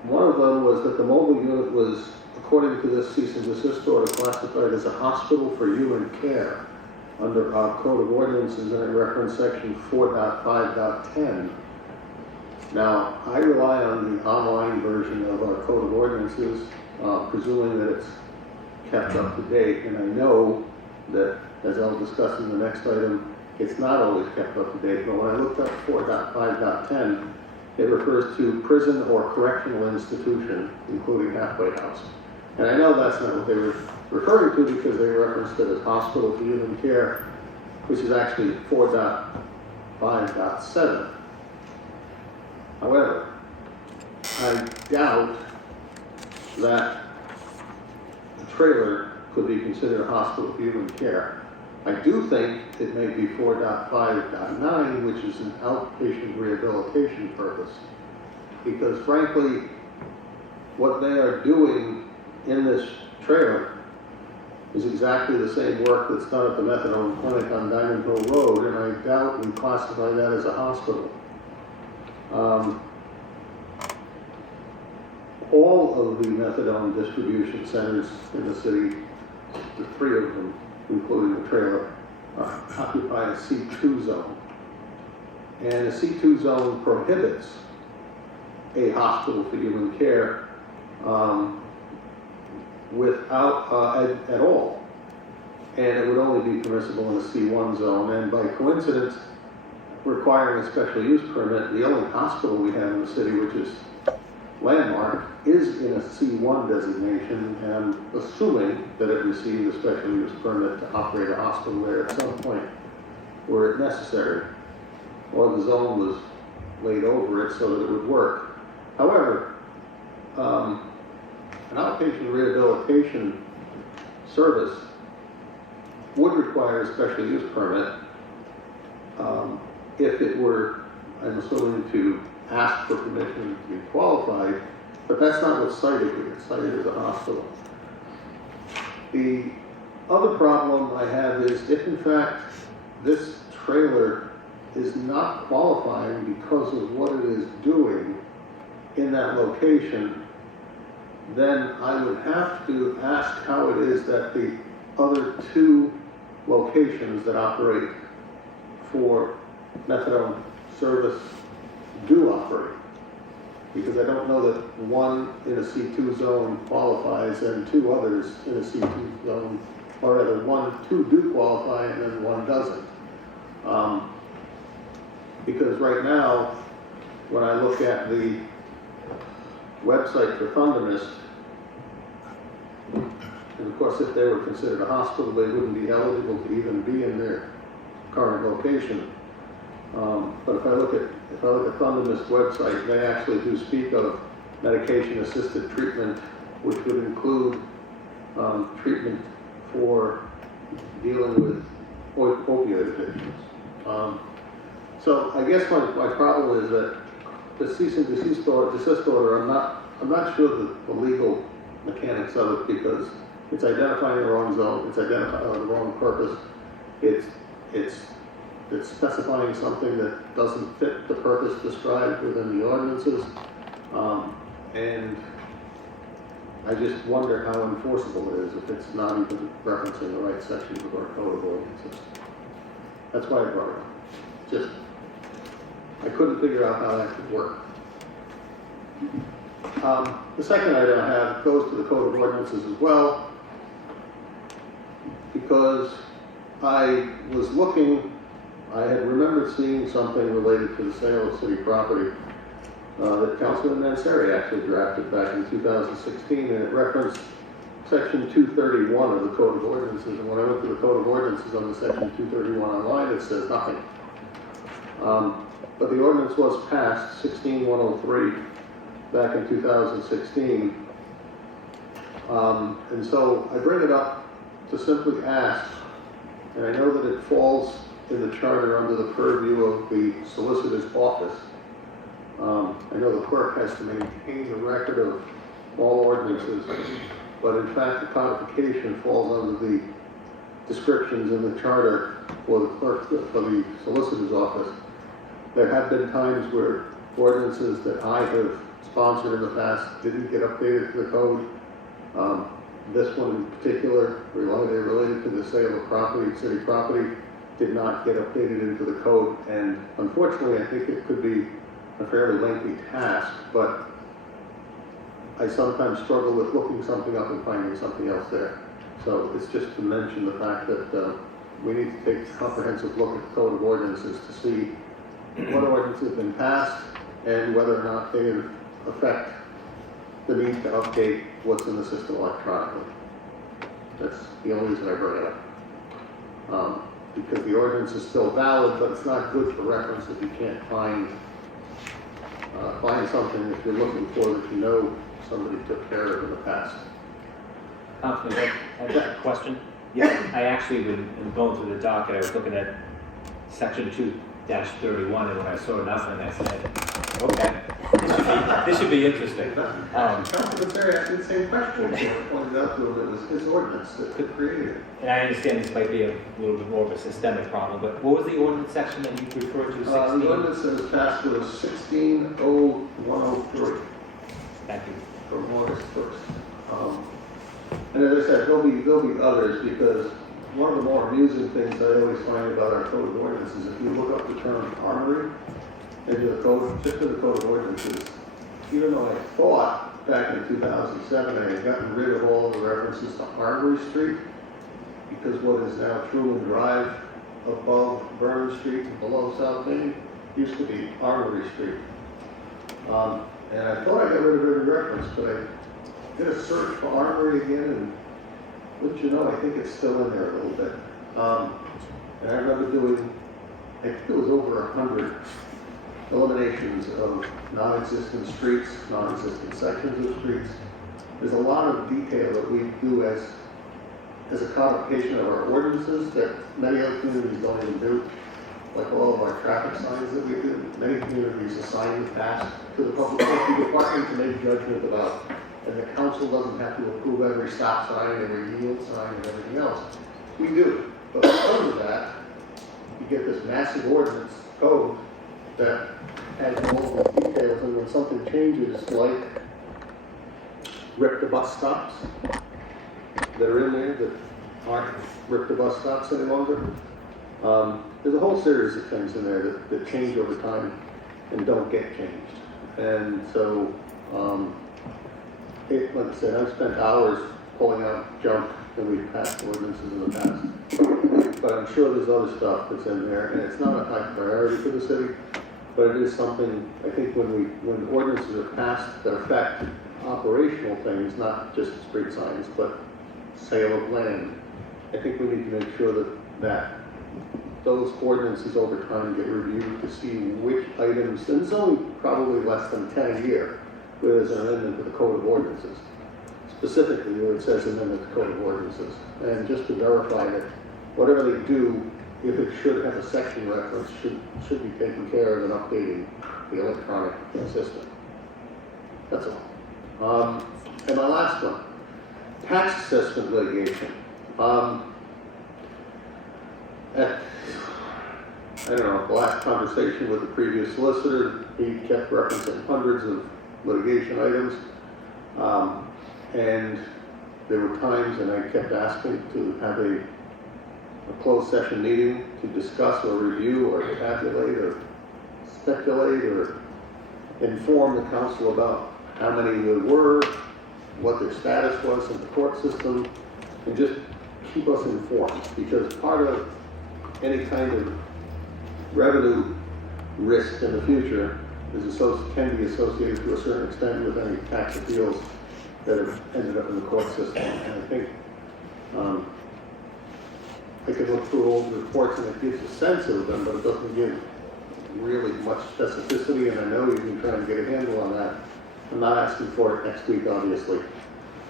One of them was that the mobile unit was, according to this cease and desist order, classified as a hospital for human care under our Code of Ordinances, and I reference section 4.5.10. Now, I rely on the online version of our Code of Ordinances, presuming that it's kept up to date, and I know that, as I'll discuss in the next item, it's not always kept up to date, but when I looked up 4.5.10, it refers to prison or correctional institution, including halfway house. And I know that's not what they were referring to, because they referenced it as hospital for human care, which is actually 4.5.7. However, I doubt that a trailer could be considered a hospital for human care. I do think it may be 4.5.9, which is an outpatient rehabilitation purpose. Because frankly, what they are doing in this trailer is exactly the same work that's done at the methadone clinic on Diamond Hill Road, and I doubt we classify that as a hospital. All of the methadone distribution centers in the city, the 3 of them, including the trailer, occupy a C2 zone. And a C2 zone prohibits a hospital for human care at all. And it would only be permissible in a C1 zone. And by coincidence, requiring a special use permit, the only hospital we have in the city, which is Landmark, is in a C1 designation, and I'm assuming that it received a special use permit to operate a hospital there at some point were it necessary, or the zone was laid over it so that it would work. However, an outpatient rehabilitation service would require a special use permit if it were, I'm assuming, to ask for permission to be qualified, but that's not what's cited here. It's cited as a hospital. The other problem I have is if in fact this trailer is not qualifying because of what it is doing in that location, then I would have to ask how it is that the other two locations that operate for methadone service do operate. Because I don't know that one in a C2 zone qualifies and two others in a C2 zone, or rather two do qualify and then one doesn't. Because right now, when I look at the website for Thundermist, and of course if they were considered a hospital, they wouldn't be eligible to even be in their current location. But if I look at Thundermist website, they actually do speak of medication-assisted treatment, which would include treatment for dealing with opioid addictions. So I guess my problem is that the cease and desist order, I'm not sure the legal mechanics of it, because it's identifying the wrong zone, it's identifying the wrong purpose, it's specifying something that doesn't fit the purpose described within the ordinances, and I just wonder how enforceable it is if it's not even referencing the right sections of our code of ordinances. That's why I brought it up. Just, I couldn't figure out how that could work. The second item I have goes to the code of ordinances as well, because I was looking, I had remembered seeing something related to the sale of city property that Councilman Mansari actually drafted back in 2016, and it referenced section 231 of the Code of Ordinances. And when I went to the Code of Ordinances on the section 231 online, it says nothing. But the ordinance was passed, 16103, back in 2016. And so I bring it up to simply ask, and I know that it falls in the charter under the purview of the solicitor's office. I know the clerk has to maintain the record of all ordinances, but in fact the codification falls under the descriptions in the charter for the clerk, for the solicitor's office. There have been times where ordinances that I have sponsored in the past didn't get updated to the code. This one in particular, related to the sale of property, city property, did not get updated into the code, and unfortunately I think it could be a fairly lengthy task, but I sometimes struggle with looking something up and finding something else there. So it's just to mention the fact that we need to take a comprehensive look at the code of ordinances to see what ordinances have been passed and whether or not they affect the need to update what's in the system electronically. That's the only reason I bring it up. Because the ordinance is still valid, but it's not good for reference if you can't find something that you're looking for that you know somebody took care of in the past. Councilman, I've got a question. Yeah, I actually, when going through the docket, I was looking at section 2-31, and when I saw nothing, I said, okay, this should be interesting. Councilman Terry asked me the same question. I pointed out to him it was his ordinance that could create it. And I understand this might be a little bit more of a systemic problem, but what was the ordinance section that you referred to? 16? The ordinance that was passed was 160103. Thank you. From August 1st. And as I said, there'll be others, because one of the more amusing things I always find about our code of ordinances, if you look up the term armory into the code, just in the code of ordinances, even though I thought back in 2007 I had gotten rid of all of the references to Armory Street, because what is now Truman Drive above Vernon Street and below South Main used to be Armory Street. And I thought I got rid of every reference, but I did a search for Armory again, and wouldn't you know, I think it's still in there a little bit. And I remember doing, I think it was over 100 eliminations of non-existent streets, non-existent sections of streets. There's a lot of detail that we do as as a codification of our ordinances that many other communities don't even do. Like all of our traffic signs that we do, many communities assign the task to the public safety department to make judgment about. And the council doesn't have to approve every stop sign, every yield sign, and everything else. We do. But because of that, you get this massive ordinance code that has all the details, and when something changes, like rip the bus stops that are in there that aren't rip the bus stops any longer. There's a whole series of things in there that change over time and don't get changed. And so, like I said, I've spent hours pulling out junk that we've passed ordinances in the past. But I'm sure there's other stuff that's in there, and it's not a high priority for the city, but it is something, I think when ordinances are passed that affect operational things, not just street signs, but sale of land, I think we need to make sure that those ordinances over time get reviewed to see which items, and it's only probably less than 10 a year, where there's an amendment to the Code of Ordinances. Specifically, where it says amendment to Code of Ordinances. And just to verify that whatever they do, if it should have a section reference, should be taken care of in updating the electronic system. That's all. And my last one, tax assessment litigation. I don't know, the last conversation with the previous solicitor, he kept referencing hundreds of litigation items. And there were times, and I kept asking to have a closed session meeting to discuss or review or tabulate or speculate or inform the council about how many there were, what their status was in the court system, and just keep us informed, because part of any kind of revenue risk in the future can be associated to a certain extent with any tax appeals that have ended up in the court system. And I think I could look through old reports and it gives a sense of them, but it doesn't give really much specificity, and I know you can try and get a handle on that. I'm not asking for it next week, obviously,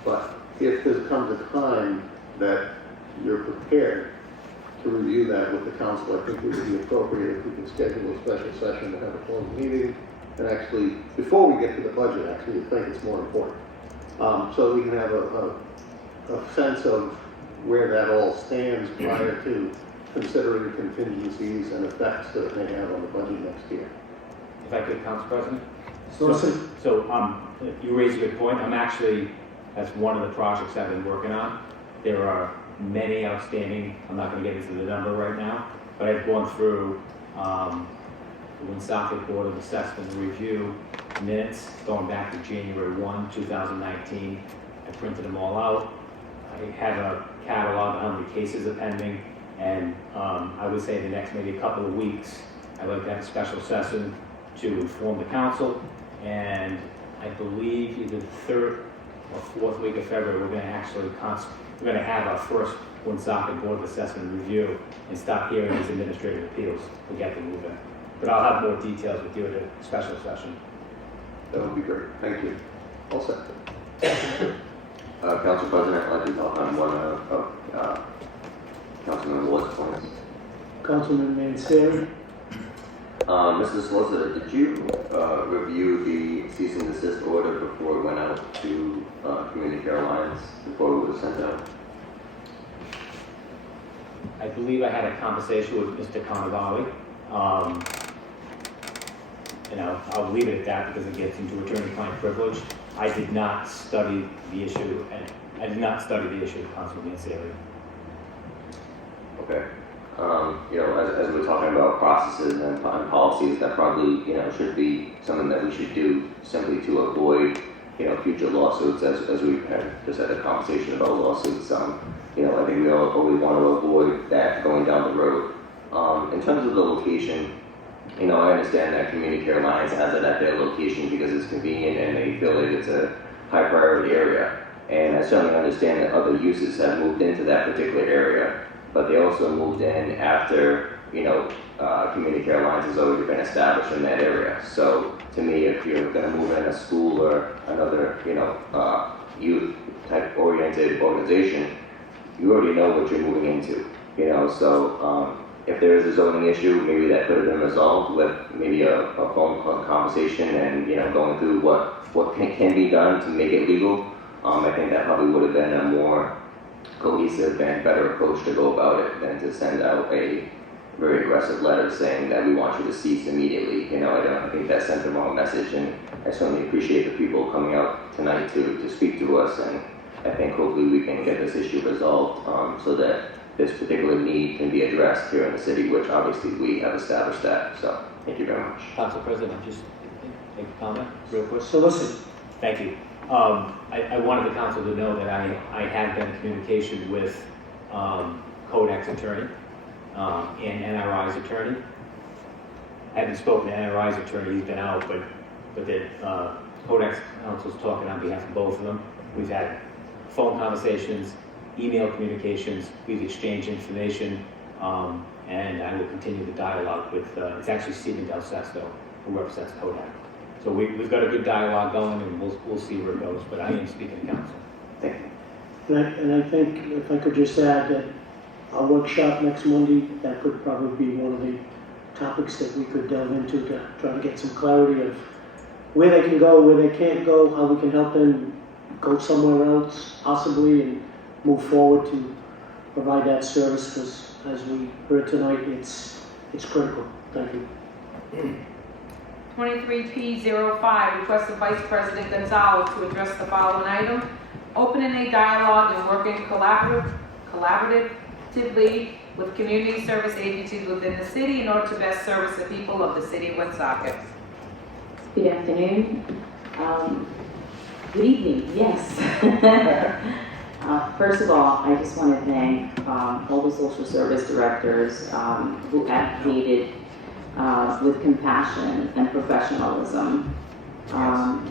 but if there comes a time that you're prepared to review that with the council, I think it would be appropriate if we could schedule a special session to have a closed meeting, and actually, before we get to the budget, actually, I think it's more important. So we can have a sense of where that all stands prior to considering contingencies and effects that it may have on the budget next year. If I could, Council President? So, You raise a good point. That's one of the projects I've been working on. There are many outstanding, I'm not going to get into the number right now, but I've gone through the Woonsocket Board of Assessment Review minutes going back to January 1, 2019. I printed them all out. I have a catalog of how many cases are pending, and I would say the next maybe a couple of weeks, I'd like to have a special session to inform the council, and I believe either the third or fourth week of February, we're going to have our first Woonsocket Board of Assessment review and start hearing these administrative appeals to get them moving. But I'll have more details with you at a special session. That would be great. Thank you. All set. Council President, I'd like to talk on one of Councilman Ward's points. Councilman Manseri. Mr. Solicitor, did you review the cease and desist order before it went out to Community Care Alliance, before it was sent out? I believe I had a conversation with Mr. Carnavale. I'll leave it at that because it gets into attorney-client privilege. I did not study the issue, Councilman Manseri. Okay. As we're talking about processes and policies, that probably, should be something that we should do simply to avoid, future lawsuits, as we just had a conversation about lawsuits. I think we all want to avoid that going down the road. In terms of the location, I understand that Community Care Alliance has it at their location because it's convenient and they feel like it's a high priority area. And I certainly understand that other uses have moved into that particular area, but they also moved in after, Community Care Alliance has already been established in that area. So to me, if you're going to move in a school or another, youth type oriented organization, you already know what you're moving into, you know, so if there is a zoning issue, maybe that could have been resolved with maybe a phone call conversation and, you know, going through what can be done to make it legal. I think that probably would have been a more cohesive and better approach to go about it than to send out a very aggressive letter saying that we want you to cease immediately. You know, I think that sent the wrong message, and I certainly appreciate the people coming out tonight to speak to us, and I think hopefully we can get this issue resolved so that this particular need can be addressed here in the city, which obviously we have established that. So thank you very much. Council President, just make a comment real quick. So listen, Thank you. I wanted the council to know that I have been in communication with CODAC's attorney and NRI's attorney. I haven't spoken to NRI's attorney, he's been out, but that CODAC's counsel's talking on behalf of both of them. We've had phone conversations, email communications, we've exchanged information, and I will continue the dialogue with, it's actually Stephen Desautels who represents CODAC. So we've got a good dialogue going, and we'll see where it goes, but I am speaking to council. Thank you. and I think if I could just add that our workshop next Monday, that could probably be one of the topics that we could delve into to try to get some clarity of where they can go, where they can't go, how we can help them go somewhere else possibly and move forward to provide that service, because as we heard tonight, it's critical. Thank you. 23P05, request of Vice President Gonzalez to address the following item. Opening a dialogue and working collaboratively with community service agencies within the city in order to best service the people of the city of Woonsocket. Good afternoon. Good evening, yes. First of all, I just want to thank all the social service directors who advocated with compassion and professionalism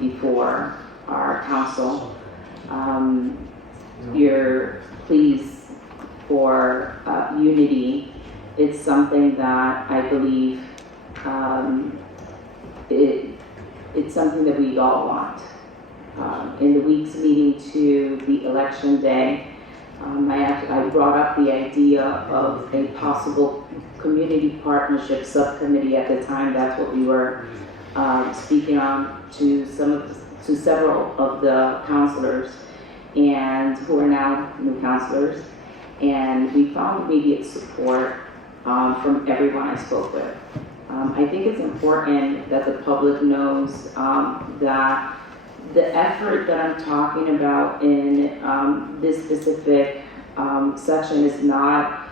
before our council. Your pleas for unity, it's something that I believe it's something that we all want. In the weeks leading to the election day, I brought up the idea of a possible community partnership subcommittee at the time. That's what we were speaking on to several of the counselors, and who are now new counselors, and we found immediate support from everyone I spoke with. I think it's important that the public knows that the effort that I'm talking about in this specific section is not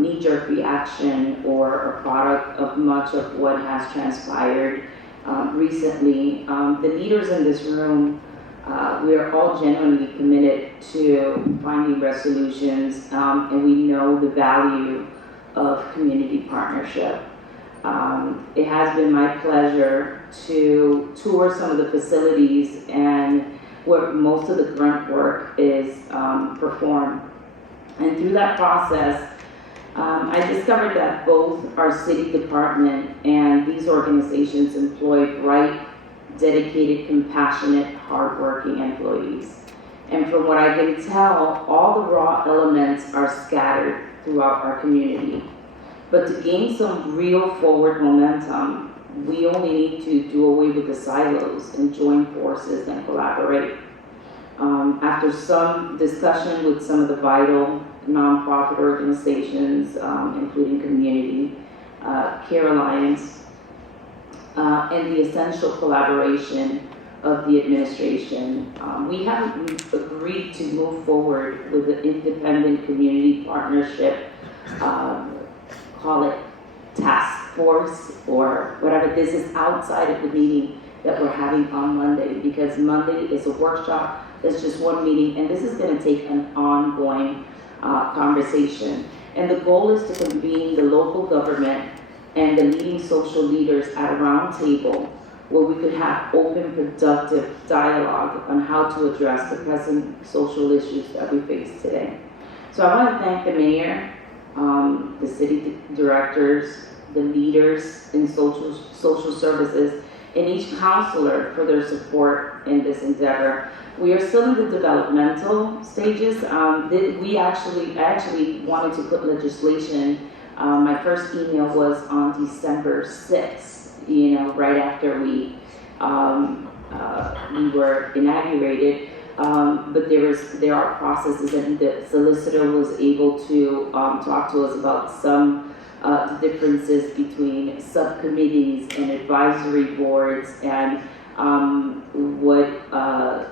knee-jerk reaction or a product of much of what has transpired recently. The leaders in this room, we are all genuinely committed to finding resolutions, and we know the value of community partnership. It has been my pleasure to tour some of the facilities and where most of the grunt work is performed. And through that process, I discovered that both our city department and these organizations employ bright, dedicated, compassionate, hardworking employees. And from what I can tell, all the raw elements are scattered throughout our community. But to gain some real forward momentum, we only need to do away with the silos and join forces and collaborate. After some discussion with some of the vital nonprofit organizations, including Community, Care Alliance, and the essential collaboration of the administration, we have agreed to move forward with an independent community partnership, call it task force or whatever. This is outside of the meeting that we're having on Monday, because Monday is a workshop, that's just one meeting, and this is going to take an ongoing conversation. And the goal is to convene the local government and the leading social leaders at a round table where we could have open, productive dialogue on how to address the present social issues that we face today. So I want to thank the mayor, the city directors, the leaders in social services, and each counselor for their support in this endeavor. We are still in the developmental stages. I actually wanted to put legislation. My first email was on December 6th, right after we were inaugurated. But there are processes, and the solicitor was able to talk to us about some differences between subcommittees and advisory boards, and what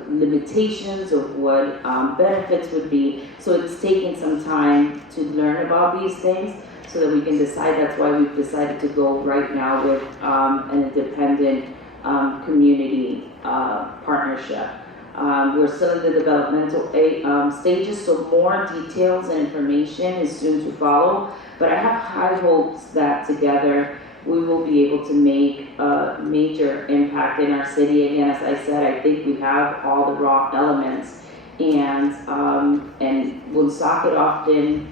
limitations of what benefits would be. So it's taken some time to learn about these things so that we can decide. That's why we've decided to go right now with an independent community partnership. We're still in the developmental stages, so more details and information is soon to follow. But I have high hopes that together we will be able to make a major impact in our city. Again, as I said, I think we have all the raw elements, and Woonsocket often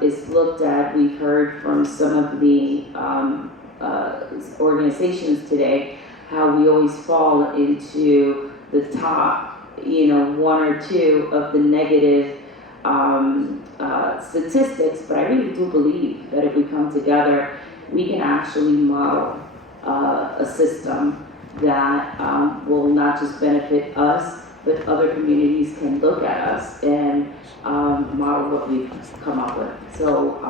is looked at. We've heard from some of the organizations today how we always fall into the top, 1 or 2 of the negative statistics, but I really do believe that if we come together, we can actually model a system that will not just benefit us, but other communities can look at us and model what we've come up with. So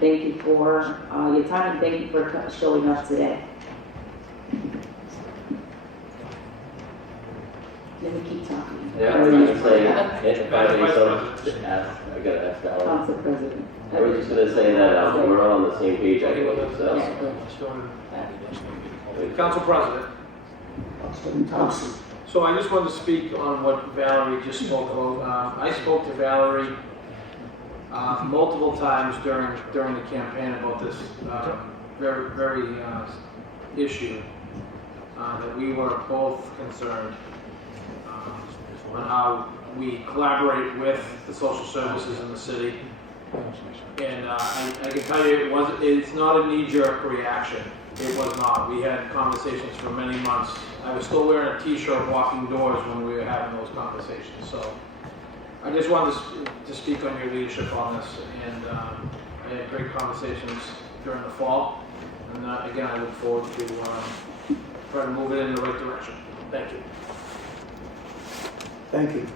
thank you for your time, and thank you for showing up today. Let me keep talking. Yeah, I was just saying, if I may so ask, I gotta ask that one. Council President. I was just gonna say that we're all on the same page, I believe, so. Council President. Councilman Thompson. So I just wanted to speak on what Valerie just spoke about. I spoke to Valerie multiple times during the campaign about this very issue that we were both concerned on how we collaborate with the social services in the city. And I can tell you, it's not a knee-jerk reaction. It was not. We had conversations for many months. I was still wearing a t-shirt walking doors when we were having those conversations. So I just wanted to speak on your leadership on this. And I had great conversations during the fall. And again, I look forward to trying to move it in the right direction. Thank you. Thank you.